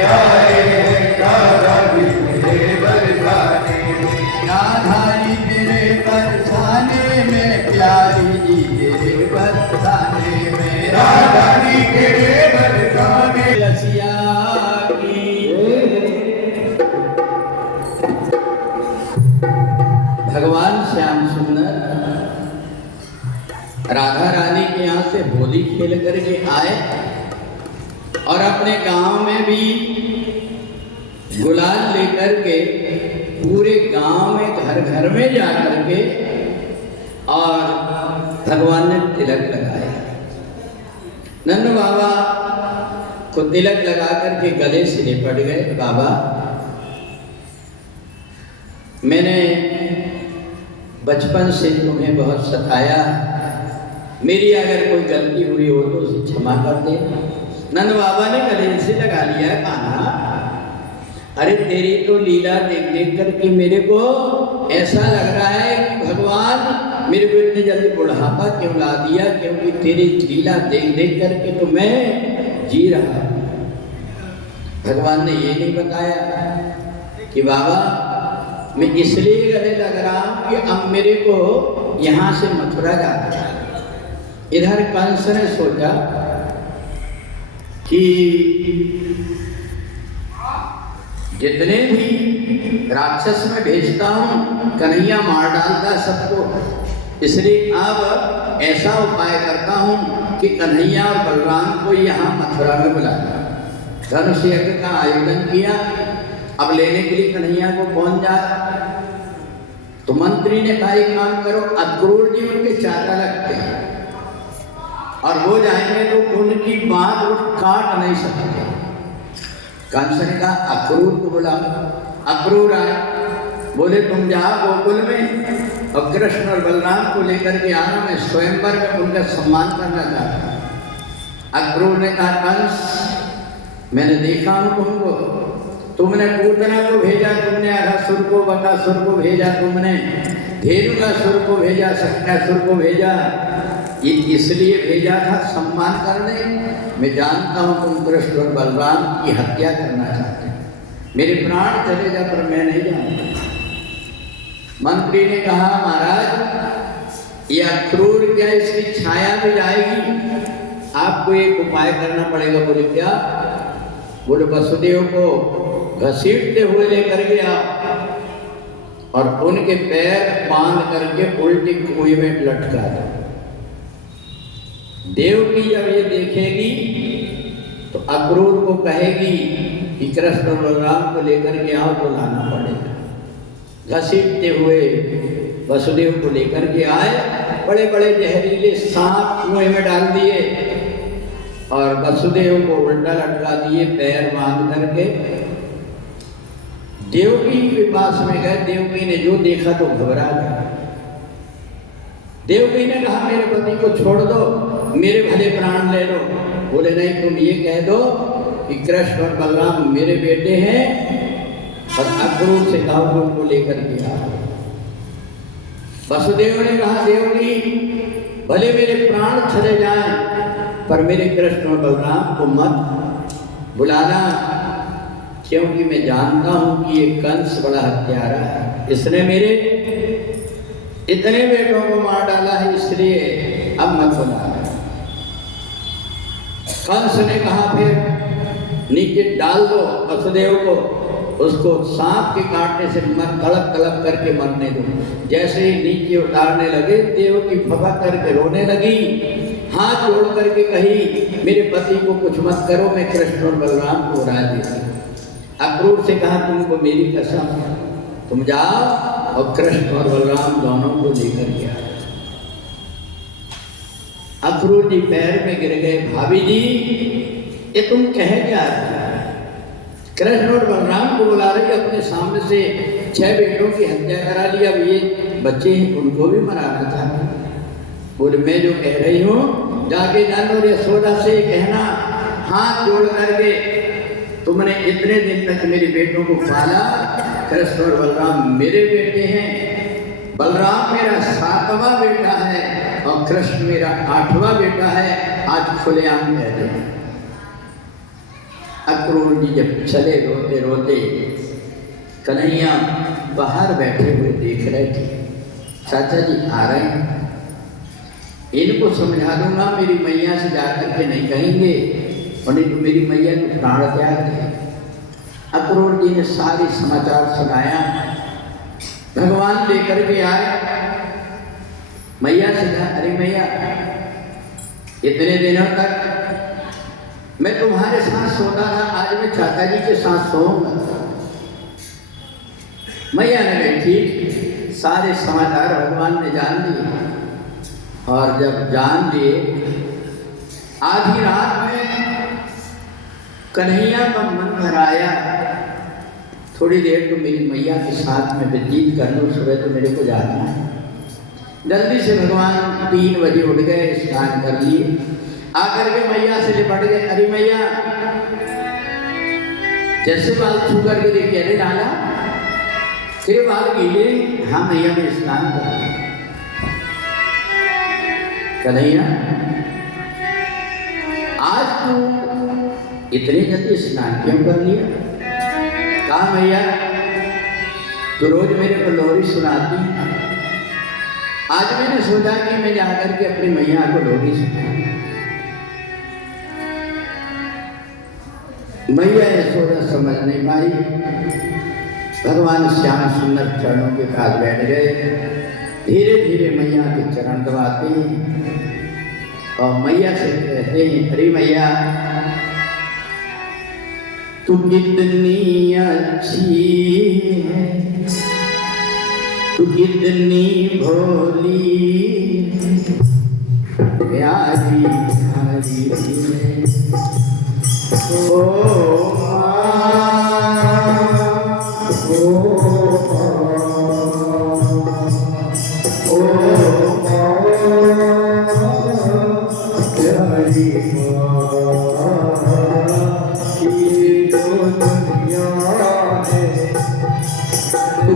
आए हैं राधा जी मेरे बरसाने में। राधा जी तेरे बरसाने में, प्यारी जी तेरे बरसाने में, राधा जी तेरे बरसाने रसिया की। भगवान श्याम सुंदर राधा रानी के यहाँ से होली खेल करके आए और अपने गांव में भी गुलाल लेकर के पूरे गांव में घर घर में जा करके और भगवान ने तिलक लगाया। नंद बाबा को तिलक लगा करके गले से लिपट गए। बाबा, मैंने बचपन से तुम्हें बहुत सताया, मेरी अगर कोई गलती हुई हो तो उसे क्षमा कर दे। नंद बाबा ने गले से लगा लिया। कान्हा, अरे तेरी तो लीला देख देख करके मेरे को ऐसा लग रहा है कि भगवान मेरे को इतने जल्दी बुढ़ापा क्यों ला दिया, क्योंकि तेरी लीला देख देख करके तो मैं जी रहा हूं। भगवान ने ये नहीं बताया कि बाबा मैं इसलिए गले लग रहा हूं कि अब मेरे को यहां से मथुरा जाना है। इधर कंस ने सोचा कि जितने भी राक्षस में भेजता हूं कन्हैया मार डालता सबको, इसलिए अब ऐसा उपाय करता हूं कि कन्हैया और बलराम को यहाँ मथुरा में बुलाया। धनुष यज्ञ का आयोजन किया। अब लेने के लिए कन्हैया को कौन जाए? तो मंत्री ने कहा एक काम करो, अक्रूर जी उनके चाचा लगते हैं और वो जाएंगे तो उनकी बात वो काट नहीं सकते। कंस ने कहा अक्रूर को बुलाओ। अक्रूर आए, बोले तुम जाओ गोकुल में और कृष्ण और बलराम को लेकर के आना, मैं स्वयंवर में उनका सम्मान करना चाहता हूं। अक्रूर ने कहा कंस, मैंने देखा हूं तुमको, तुमने पूतना को भेजा, तुमने अघासुर को बकासुर को भेजा, तुमने धेनुकासुर को भेजा, शक्यासुर को भेजा। ये इसलिए भेजा था सम्मान करने। मैं जानता हूं तुम कृष्ण और बलराम की हत्या करना चाहते हो, मेरे प्राण चले जा पर मैं नहीं जानता। मंत्री ने कहा महाराज ये अक्रूर क्या इसकी छाया में जाएगी, आपको एक उपाय करना पड़ेगा। बोले क्या? बोले वसुदेव को घसीटते हुए लेकर गया और उनके पैर बांध करके उल्टी कुएं में लटका दो। देवकी जब ये देखेगी तो अक्रूर को कहेगी कि कृष्ण और बलराम को लेकर के आओ, तो लाना पड़ेगा। घसीटते हुए वसुदेव को लेकर के आए, बड़े बड़े जहरीले सांप कुएं में डाल दिए और वसुदेव को उल्टा लटका दिए पैर बांध करके। देवकी के पास में गए, देवकी ने जो देखा तो घबरा गया। देवकी ने कहा मेरे पति को छोड़ दो, मेरे भले प्राण ले लो। बोले नहीं, तुम ये कह दो कि कृष्ण और बलराम मेरे बेटे हैं और अक्रूर से कहो उनको लेकर के आओ। वसुदेव ने कहा देवकी भले मेरे प्राण चले जाएं पर मेरे कृष्ण और बलराम को मत बुलाना, क्योंकि मैं जानता हूं कि ये कंस बड़ा हत्यारा है, इसने मेरे इतने बेटों को मार डाला है, इसलिए अब मत बुलाना। कंस ने कहा फिर नीचे डाल दो वसुदेव को, उसको सांप के काटने से तड़प तड़प करके मरने दो। जैसे ही नीचे उतारने लगे, देवकी फपक करके रोने लगी, हाथ जोड़ करके कही मेरे पति को कुछ मत करो, मैं कृष्ण और बलराम को उड़ा देती। अक्रूर से कहा तुमको मेरी कसम, तुम जाओ और कृष्ण और बलराम दोनों को लेकर के आओ। अक्रूर जी पैर में गिर गए। भाभी जी ये तुम कह क्या रहे? कृष्ण और बलराम को बुला रही, अपने सामने से 6 बेटों की हत्या करा ली, अब ये बच्चे हैं उनको भी मराना चाहते। बोले मैं जो कह रही हूँ जाके नंद और यशोदा से कहना, हाथ जोड़ करके तुमने इतने दिन तक मेरे बेटों को पाला, कृष्ण और बलराम मेरे बेटे हैं, बलराम मेरा 7वां बेटा है और कृष्ण मेरा 8वां बेटा है, आज खुलेआम कह दो। अक्रूर जी जब चले रोते रोते, कन्हैया बाहर बैठे हुए देख रहे थे, चाचा जी आ रहे हैं, इनको समझा दूंगा, मेरी मैया से जाकर के नहीं कहेंगे और नहीं तो मेरी मैया को प्राण त्याग दे। अक्रूर जी ने सारी समाचार सुनाया, भगवान लेकर के आए, मैया से कहा, अरे मैया इतने दिनों तक मैं तुम्हारे साथ सोता था, आज मैं चाचा जी के साथ सोऊंगा। मैया ने कहा ठीक, सारे समाचार भगवान ने जान लिए और जब जान लिए, आधी रात में कन्हैया का मन भराया, थोड़ी देर तो मेरी मैया के साथ में व्यतीत कर लूँ, सुबह तो मेरे को जाना है। जल्दी से भगवान 3 बजे उठ गए, स्नान कर लिए, आकर के मैया से लिपट गए, अरे मैया, जैसे बाल छू करके देखिए, अरे लाला तेरे बाल गीले, हाँ मैया मैं स्नान कर लिया। कन्हैया आज तू इतने जल्दी स्नान क्यों कर लिया? कहा मैया तो रोज मेरे को लोरी सुनाती, आज मैंने सोचा कि मैं जाकर के अपनी मैया को लोरी सुनाऊं। मैया यशोदा समझ नहीं पाई, भगवान श्याम सुंदर चरणों के पास बैठ गए, धीरे धीरे मैया के चरण दबाते हैं और मैया से कहते हैं, अरे मैया तू कितनी अच्छी है, तू कितनी भोली, प्यारी प्यारी है। ओ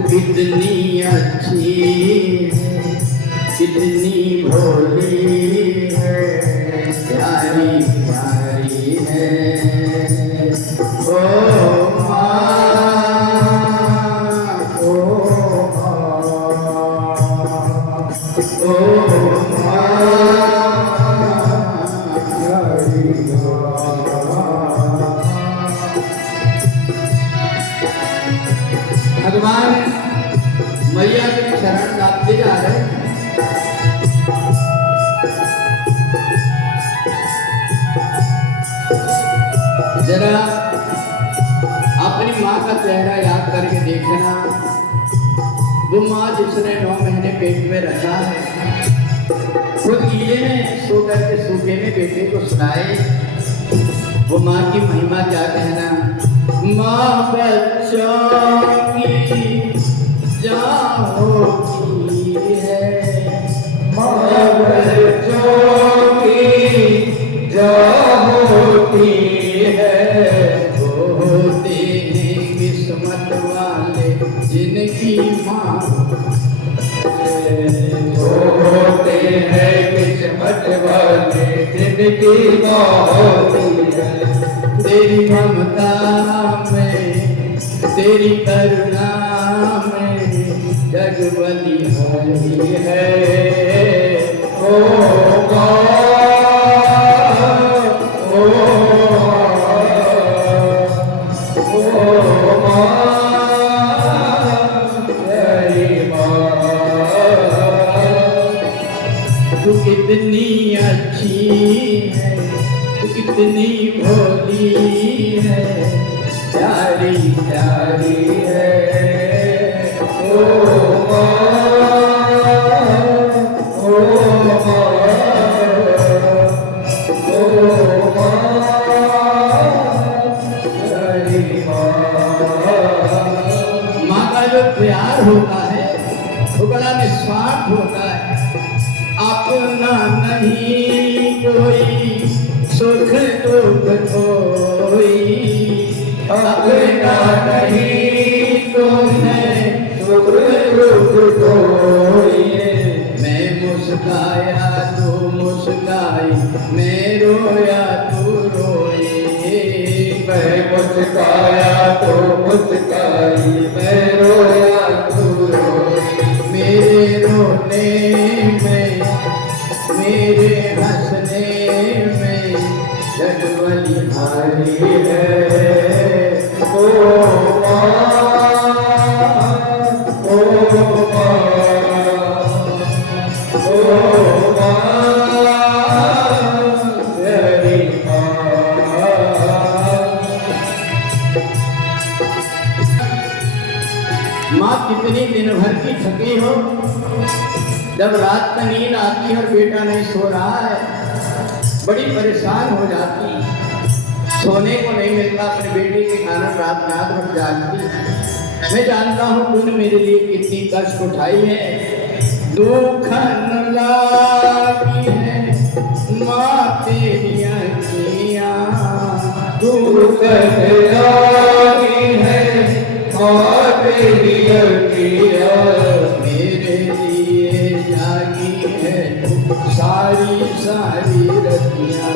कितनी अच्छी है, कितनी भोली है, प्यारी प्यारी है। ओ भगवान मैया के शरण लाते जा रहे हैं। जरा अपनी माँ का चेहरा याद करके देखना, वो माँ जिसने 9 महीने पेट में रखा है, खुद गीले में सो करके सूखे में बेटे को सुनाए, वो माँ की महिमा क्या कहना। माँ बच्चों की जान होती है, माँ बच्चों की जान होती है, वो होते हैं किस्मत वाले जिनकी माँ, होते हैं किस्मत वाले जिनकी माँ होती है। तेरी ममता में, तेरी करुणा में जग बलिहारी है। ओ माँ, ओ माँ, तेरी माँ, तू कितनी अच्छी है, तू कितनी भोली है, प्यारी प्यारी है। ओ माँ, ओ माँ, ओ माँ, तेरी माँ। माँ का जो प्यार होता है वो बड़ा निस्वार्थ होता है, अपना नहीं कोई सुख दुख कोई, अपना नहीं तुम्हें सुख दुख कोई। मैं मुस्काया तू मुस्काई, मैं रोया तू रोए, मैं मुस्काया तो मुस्काई, मैं रोया तो रोई। मेरे रोने में, मेरे हंसने में जग बलिहारी है। ओ माँ, ओ माँ, ओ माँ, तेरी माँ। माँ कितनी दिन भर की थकी हो, जब रात में नींद आती है और बेटा नहीं सो रहा है, बड़ी परेशान हो जाती, सोने को नहीं मिलता, अपने बेटे के कारण रात रात भर जागती। मैं जानता हूँ तूने मेरे लिए कितनी कष्ट उठाई है, दुखन लागी है माँ तेरी अखियाँ, दुख लागी है माँ तेरी अखियाँ, मेरे लिए जागी है सारी सारी रतियाँ,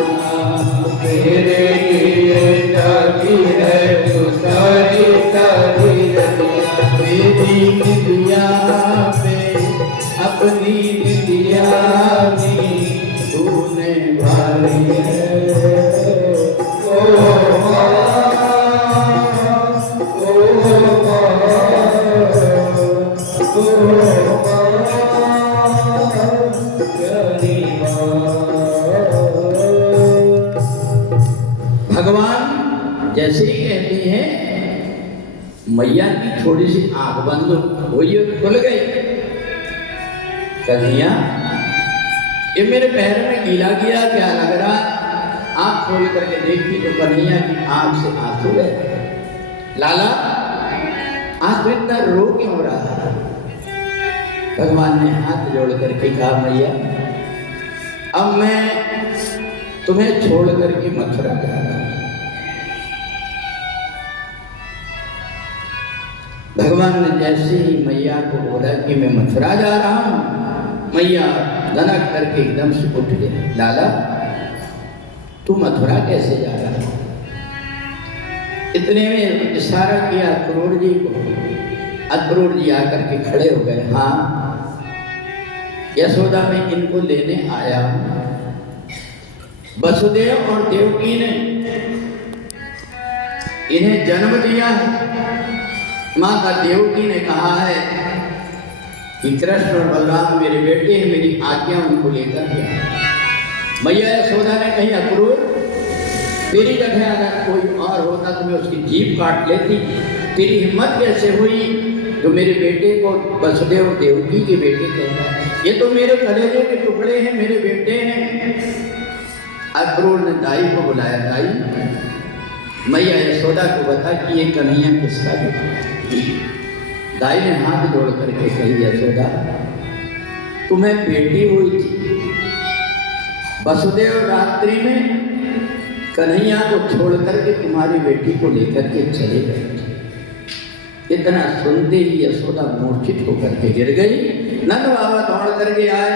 मेरे लिए जागी है तू सारी सारी रतियाँ। मेरी निदिया में अपनी निदिया में तूने भारी है। ओ माँ, ओ माँ, ओ माँ, तेरी माँ। भगवान जैसे ही कहती है, मैया की थोड़ी सी आंख बंद हुई और खुल गई। कन्हैया, ये मेरे पैर में गीला गीला क्या लग रहा? आंख खोल करके देखी तो कन्हैया की आंख से आंसू गए। लाला, आज तो इतना रो क्यों हो रहा है? भगवान ने हाथ जोड़ करके कहा, मैया अब मैं तुम्हें छोड़ करके मथुरा जा रहा हूं। भगवान ने जैसे ही मैया को बोला कि मैं मथुरा जा रहा हूं, मैया धनक करके एकदम से उठ गई। लाला, तू मथुरा कैसे जा रहा है? इतने में इशारा किया अक्रूर जी को। अक्रूर जी आकर के खड़े हो गए। हाँ यशोदा, मैं इनको लेने आया हूं। वसुदेव और देवकी ने इन्हें जन्म दिया है। माता देवकी ने कहा है कि कृष्ण और बलराम मेरे बेटे हैं, मेरी आज्ञा उनको लेकर गया। मैया यशोदा ने कही, अक्रूर तेरी जगह अगर कोई और होता तो मैं उसकी जीभ काट लेती। तेरी हिम्मत कैसे हुई जो मेरे बेटे को वसुदेव और देवकी के बेटे कहता है? ये तो मेरे कलेजे के टुकड़े हैं, मेरे बेटे हैं। अक्रूर ने दाई को बुलाया। दाई, मैया यशोदा को बता कि ये कन्हैया किसका बेटा है? दाई ने हाथ जोड़ करके कही, यशोदा तुम्हें बेटी हुई थी, वसुदेव रात्रि में कन्हैया को छोड़ करके तुम्हारी बेटी को लेकर के चले गए। इतना सुनते ही यशोदा मूर्छित होकर के गिर गई। नंद बाबा दौड़ करके आए,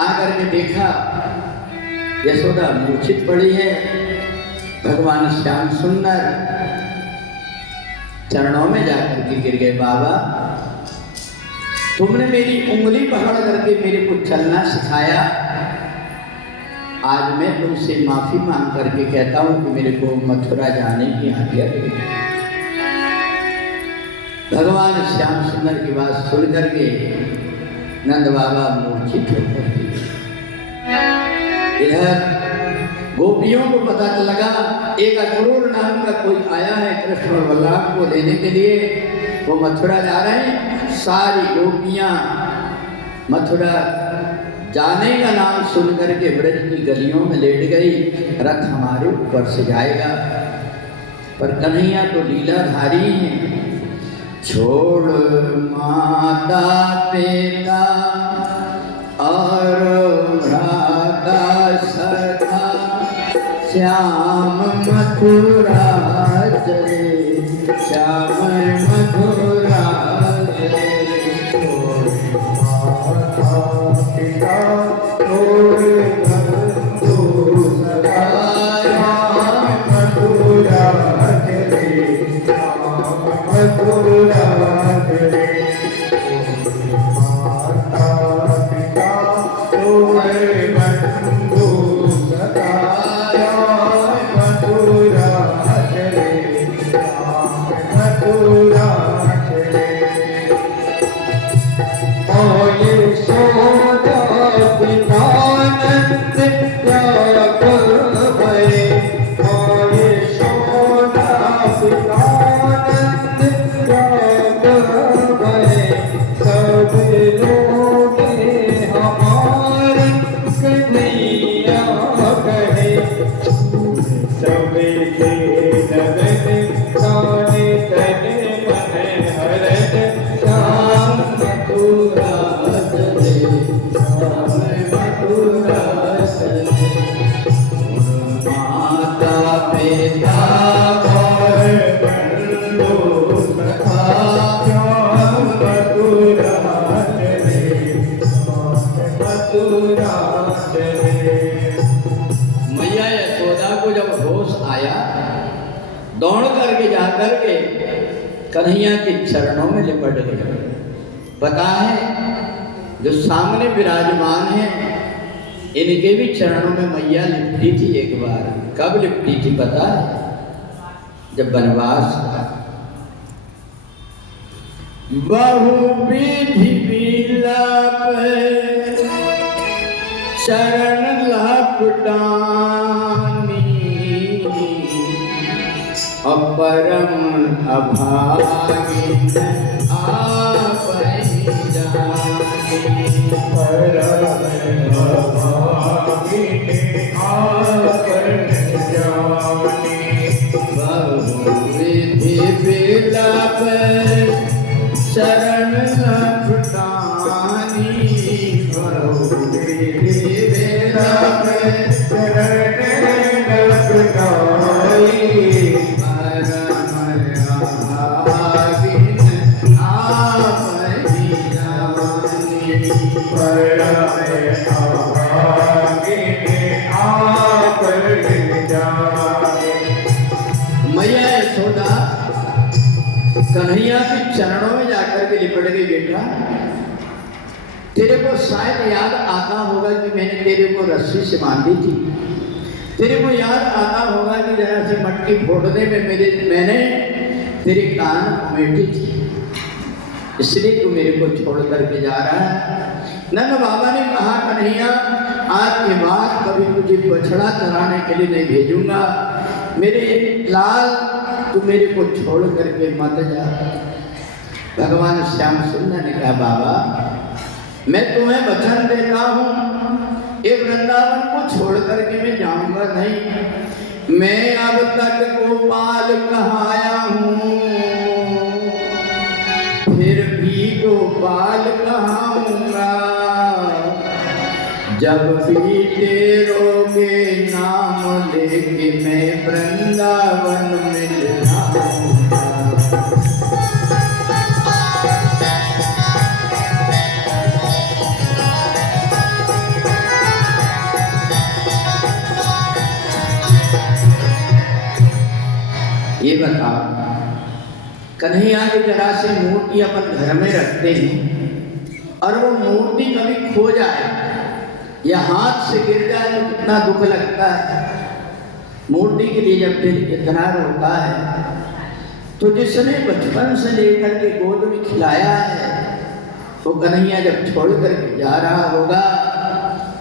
आकर के देखा यशोदा मूर्छित पड़ी है। भगवान श्याम सुंदर चरणों में जाकर के गिर गए। बाबा, तुमने मेरी उंगली पकड़ करके मेरे को चलना सिखाया। आज मैं तुमसे माफी मांग करके कहता हूं कि मेरे को मथुरा जाने की आज्ञा दे। भगवान श्याम सुंदर की बात सुन करके नंद बाबा मूर्छित होकर इधर गोपियों को पता लगा एक अक्रूर नाम का कोई आया है कृष्ण और बलराम को लेने के लिए, वो मथुरा जा रहे हैं। सारी गोपियां मथुरा जाने का नाम सुन करके ब्रज की गलियों में लेट गई। रथ हमारे ऊपर से जाएगा, पर कन्हैया तो लीलाधारी हैं। छोड़ माता पिता और भ्राता सखा, श्याम मथुरा चले, श्याम मथुरा चले। पिता तोरे बंधु सखा, मथुरा चले। मथुरा चले। और यशोदा पितानंद त्याग भये। और यशोदा पितानंद त्याग भये। सब लोग हमारे कन्हैया कहे। सबके लगन ताने तने मन हरन। श्याम मथुरा चले। श्याम मथुरा चले। माता पिता और बंधु सखा श्याम मथुरा चले। श्याम मथुरा चले। मैया यशोदा को जब होश आया, दौड़ करके जा करके कन्हैया के चरणों में लिपट गए। पता है जो सामने विराजमान है, इनके भी चरणों में मैया लिपटी थी एक बार। कब लिपटी थी पता है? जब वनवास था। बहुविधि विलाप शरण लपटानी। अपरम अभागिन आपहि जानी। परम अभागिने आपन जानी। बहुविधि विलाप शरण लपटानी। बहुविधि विलाप शरण लपटाई। परम अभागिन आपहि जानी। परम अभागिने आपन जानी। मैया यशोदा कन्हैया के चरणों में जाकर के लिपट गई। बेटा, तेरे को शायद याद आता होगा कि मैंने तेरे को रस्सी से बांधी थी। तेरे को याद आता होगा कि जरा सी मटकी फोड़ने में मैंने तेरे कान उमेटी थी, इसलिए तू मेरे को छोड़ करके जा रहा है। नंद बाबा ने कहा, कन्हैया आज के बाद कभी तुझे बछड़ा चराने के लिए नहीं भेजूंगा। मेरे लाल, तू मेरे को छोड़ करके मत जा। भगवान श्याम सुंदर ने कहा, बाबा मैं तुम्हें वचन देता हूँ, ये वृंदावन को छोड़ करके मैं जाऊंगा नहीं। मैं अब तक गोपाल कहाया हूँ, फिर भी गोपाल कहाऊंगा। जब भी तेरोगे नाम लेके मैं वृंदावन में जाऊंगा। ये बताओ, कन्हैया की तरह से मूर्ति अपन घर में रखते हैं और वो मूर्ति कभी खो जाए या हाथ से गिर जाए तो कितना दुख लगता है। मूर्ति के लिए जब दिल इतना रोता है, तो जिसने बचपन से लेकर के गोद में खिलाया है, तो कन्हैया जब छोड़ करके जा रहा होगा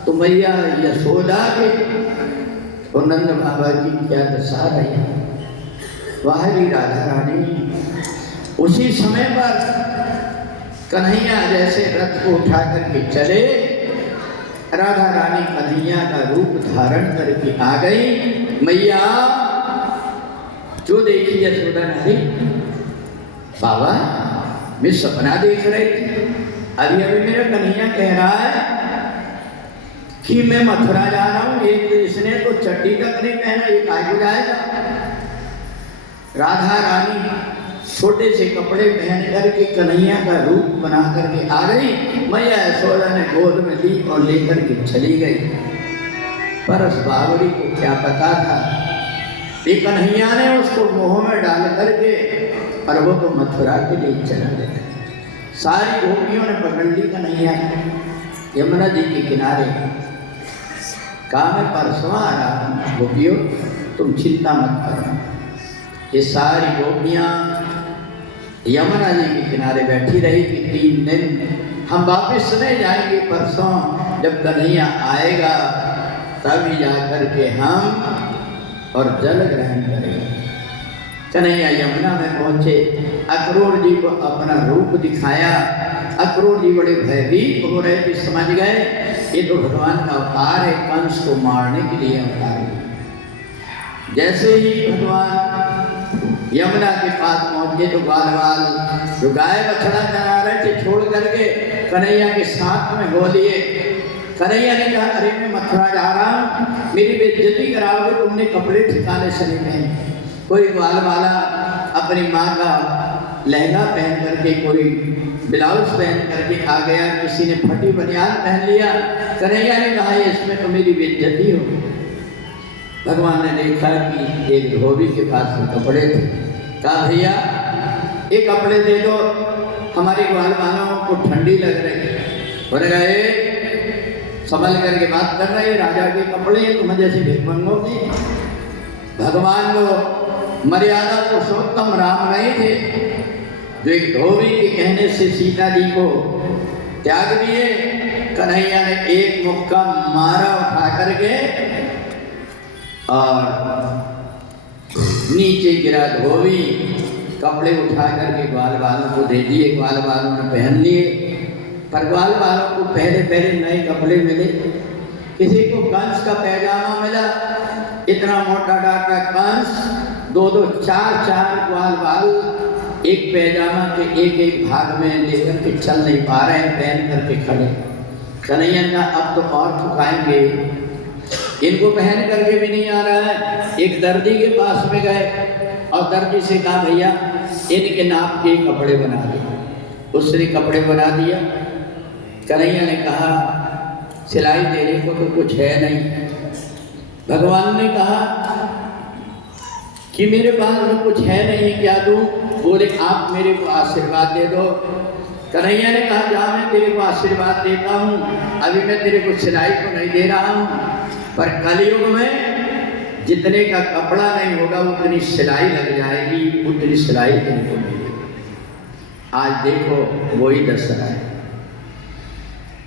तो मैया यशोदा के और नंद बाबा की क्या दशा रही है। वाहरी राधा रानी उसी समय पर कन्हैया जैसे रथ को उठा करके चले, राधा रानी कन्हैया का रूप धारण करके आ गई। मैया जो देखी यशोदा नारी, बाबा मैं सपना देख रही थी, अभी अभी मेरा कन्हैया कह रहा है कि मैं मथुरा जा रहा हूँ। एक इसने तो चड्डी तक नहीं पहना, ये काहे को जाएगा। राधा रानी छोटे से कपड़े पहन करके कन्हैया का रूप बना करके आ गई। मैया यशोदा ने गोद में ली और लेकर के चली गई। पर उस बावरी को क्या पता था कि कन्हैया ने उसको मोह में डाल करके और वो तो मथुरा के लिए चला गया। सारी गोपियों ने पकड़ ली कन्हैया यमुना जी के किनारे। कहा मैं परसों आ रहा हूँ, गोपियों तुम चिंता मत करो। ये सारी गोपियाँ यमुना जी के किनारे बैठी रही कि 3 दिन हम वापस नहीं जाएंगे, परसों जब कन्हैया आएगा तभी जाकर के हम और जल ग्रहण करेंगे। कन्हैया यमुना में पहुंचे, अक्रूर जी को अपना रूप दिखाया। अक्रूर जी बड़े भयभीत हो रहे थे, समझ गए ये तो भगवान का अवतार है, कंस को मारने के लिए अवतार है। जैसे ही भगवान यमुना के पास पहुंचे तो ग्वाल जो गाय बछड़ा चरा रहे थे छोड़ करके कन्हैया के साथ में हो लिए। कन्हैया ने कहा अरे मैं मथुरा जा रहा हूँ, मेरी बेइज्जती कराओगे, तुमने कपड़े ठिकाने से नहीं पहने। कोई ग्वाल वाला अपनी माँ का लहंगा पहन करके, कोई ब्लाउज पहन करके आ गया, किसी ने फटी बनियान पहन लिया। कन्हैया ने कहा इसमें तो मेरी बेइज्जती हो। भगवान ने देखा कि एक धोबी के पास में कपड़े थे, कहा भैया ये कपड़े दे दो, हमारे ग्वाल वालों को ठंडी लग रही है। बोले गए संभल करके बात कर रहे, राजा के कपड़े तुम जैसे भिखमंगों के। भगवान को मर्यादा पुरुषोत्तम राम नहीं थे जो एक धोबी के कहने से सीता जी को त्याग दिए। कन्हैया ने एक मुक्का मारा उठा करके और नीचे गिरा धोबी, कपड़े उठा करके ग्वाल वालों को दे दिए। ग्वाल वालों ने पहन लिए, पर ग्वाल वालों को पहले पहले नए कपड़े मिले। किसी को कंस का पैजामा मिला, इतना मोटा डाटा कंस, 2-2, 4-4 ग्वाल वाल एक पैजामा के एक भाग में लेकर के चल नहीं पा रहे हैं, पहन करके खड़े। कन्हैया का अब तो और थकाएंगे, इनको पहन करके भी नहीं आ रहा है। एक दर्जी के पास में गए और दर्जी से कहा भैया इनके नाप के कपड़े बना दो। उसने कपड़े बना दिया। कन्हैया ने कहा सिलाई देने को तो कुछ है नहीं। भगवान ने कहा कि मेरे पास में कुछ है नहीं, क्या दूं? बोले आप मेरे को आशीर्वाद दे दो। कन्हैया ने कहा जा मैं तेरे को आशीर्वाद देता हूँ, अभी मैं तेरे को सिलाई को नहीं दे रहा हूँ, पर कलयुग में जितने का कपड़ा नहीं होगा उतनी सिलाई लग जाएगी, उतनी सिलाई तेरे को मिलेगी। आज देखो वही दशहरा है,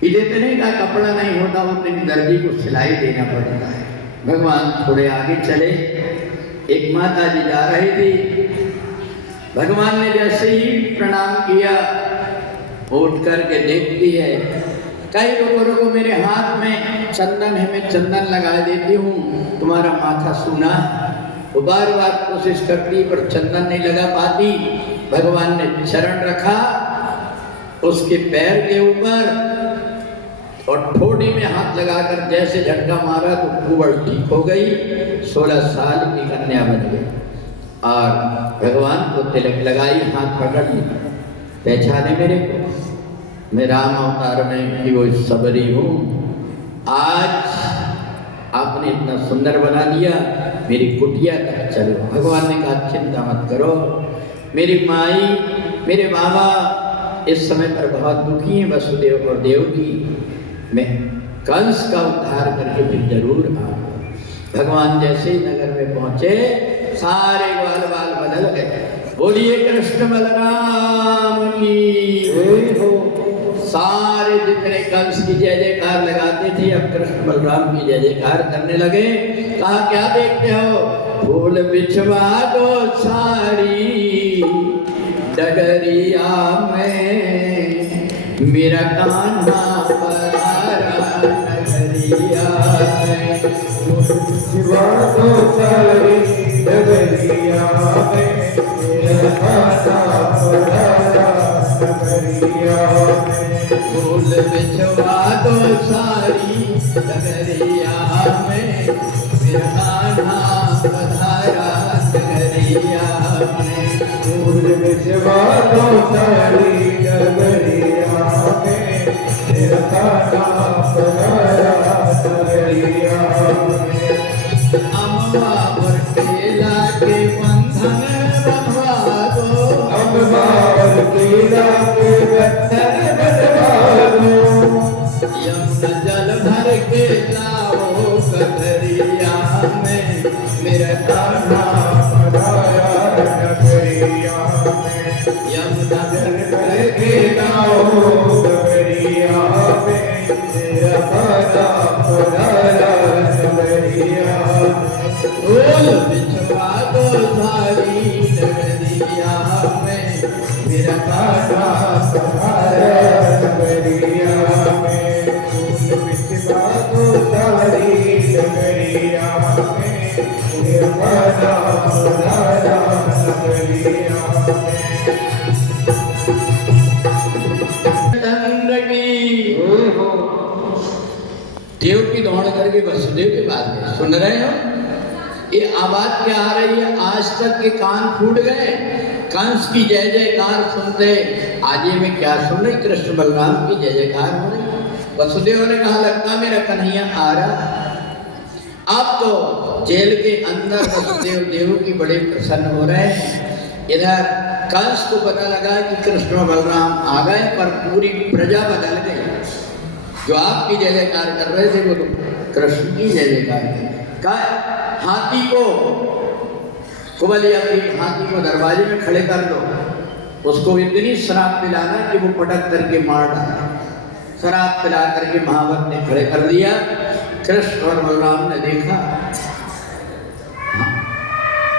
जितने का कपड़ा नहीं होता उतनी दर्जी को सिलाई देना पड़ता है। भगवान थोड़े आगे चले, एक माता जी जा रही थी। भगवान ने जैसे ही प्रणाम किया उठ करके देखती है, कई लोगों को मेरे हाथ में चंदन है, मैं चंदन लगा देती हूँ, तुम्हारा माथा सूना। वो बार बार कोशिश करती पर चंदन नहीं लगा पाती। भगवान ने चरण रखा उसके पैर के ऊपर और ठोड़ी में हाथ लगाकर जैसे झटका मारा तो कुंवर ठीक हो गई, 16 साल की कन्या बन गई। और भगवान को तिलक लगाई, हाथ पकड़ ली, पहचाने मेरे को, मैं राम अवतार में कि वो सबरी हूँ। आज आपने इतना सुंदर बना दिया, मेरी कुटिया तक चलो। भगवान ने कहा चिंता मत करो, मेरी माई मेरे बाबा इस समय पर बहुत दुखी हैं, वसुदेव और देवकी, मैं कंस का उद्धार करके फिर जरूर आऊंगा। भगवान जैसे ही नगर में पहुंचे सारे ग्वाल बाल बदल गए। बोलिए कृष्ण बलराम की हो। सारे जितने कंस की जय जयकार लगाते थे अब कृष्ण बलराम की जय जयकार करने लगे। कहा क्या देखते हो? फूल बिछवा दो साड़ी डगरिया में, मेरा कान्हा पधारा नगरिया में। फूल बिछवा दो साड़ी डगरिया में, मेरा कान्हा पधारा नगरिया में। फूल बिछवा दो साड़ी डगरिया में, मेरा कान्हा पधारा नगरिया में। फूल बिछवा दो साड़ी डगरिया में, मेरा कान्हा पधारा नगरिया में। अम्बा पर केला के बंधन बंधवा दो, अम्बा पर केला के बंधन बंधवा दो। यमुना जल भर के लाओ कटरिया में, मेरा कान्हा पधारा नगरिया में। यमुना करके नाओ डबरिया में मेरा पादा पधारा डबरिया बोल बिछवा दो सारी डगरिया में मेरा पादा पधारा डबरिया में बिछवा दो सारी डबरिया में मेरा पादा पधारा डबरिया देव की दौड़ करके वसुदेव के पास गए। सुन रहे हो ये आवाज क्या आ रही है? आज तक के कान फूट गए, कंस की जय जयकार सुनते, आज ये में क्या सुन रहे? कृष्ण बलराम की जय जयकार हो रही। वसुदेव ने कहा लगता मेरा कन्हैया आ रहा। अब तो जेल के अंदर वसुदेव देव की बड़े प्रसन्न हो रहे हैं। इधर कंस को पता लगा कि कृष्ण बलराम आ गए, पर पूरी प्रजा बदल गई। जो आपकी जय जयकार कर रहे थे वो तो कृष्ण की जय जयकार का हाथी को कुबलिया की हाथी को दरवाजे में खड़े कर दो, उसको इतनी शराब पिलाना कि वो पटक करके मार डाले। शराब पिला करके महावत ने खड़े कर दिया। कृष्ण और बलराम ने देखा,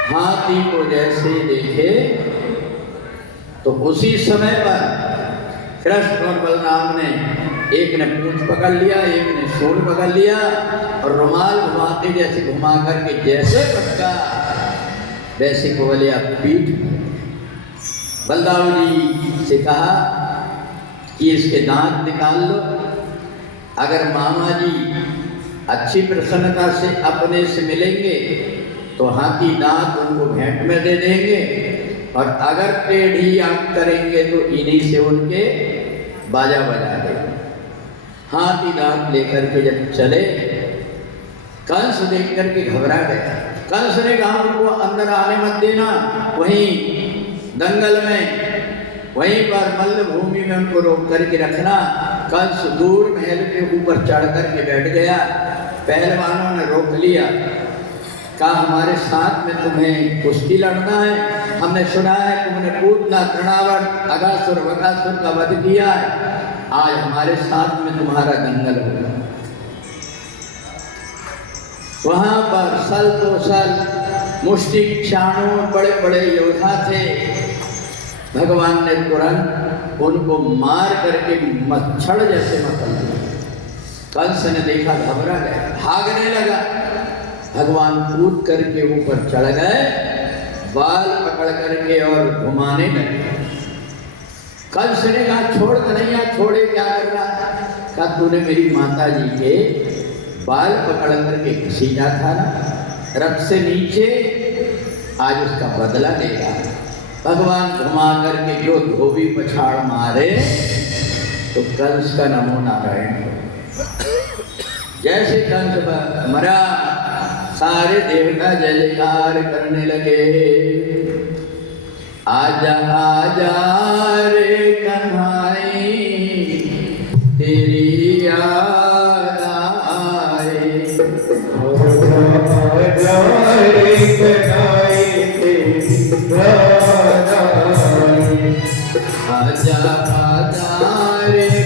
हाथी को जैसे देखे तो उसी समय पर कृष्ण और बलराम ने एक ने पूंछ पकड़ लिया, एक ने सूंड पकड़ लिया और रुमाल घुमाते जैसे घुमा करके जैसे पटका वैसे कुबलिया पीठ। बलदाऊ जी से कहा कि इसके दांत निकाल लो। अगर मामा जी अच्छी प्रसन्नता से अपने से मिलेंगे तो हाथी दांत उनको भेंट में दे देंगे, और अगर टेढ़ी आंख करेंगे तो इन्हीं से उनके बाजा बजा देंगे। हाथी दांत लेकर के जब चले, कंस देख करके घबरा गया। कंस ने कहा उनको अंदर आने मत देना, वहीं दंगल में वहीं पर मल्ल भूमि में उनको रोक करके रखना। कंस दूर महल के ऊपर चढ़ करके बैठ गया। पहलवानों ने रोक लिया, कहा हमारे साथ में तुम्हें कुश्ती लड़ना है, हमने सुना है तुमने पूतना तृणावर्त अगासुर बकासुर का वध किया है, आज हमारे साथ में तुम्हारा दंगल होगा। वहां पर सल तो सल मुष्टिक क्षाणु बड़े बड़े योद्धा थे। भगवान ने तुरंत उनको मार करके मच्छर जैसे मसल दिया। कंस ने देखा, घबरा गया, भागने लगा। भगवान कूद करके ऊपर चढ़ गए, बाल पकड़ करके और घुमाने लगे। कंस ने कहा छोड़ कन्हैया, छोड़े, क्या कर रहा है? कहा तूने मेरी माता जी के बाल पकड़ करके घसीटा था ना, रथ से नीचे, आज उसका बदला लेगा। भगवान घुमा करके जो धोबी पछाड़ मारे तो कंस का नमो नारायण। जैसे कंस मरा, सारे देवता जय जयकार करने लगे। आजा आजा रे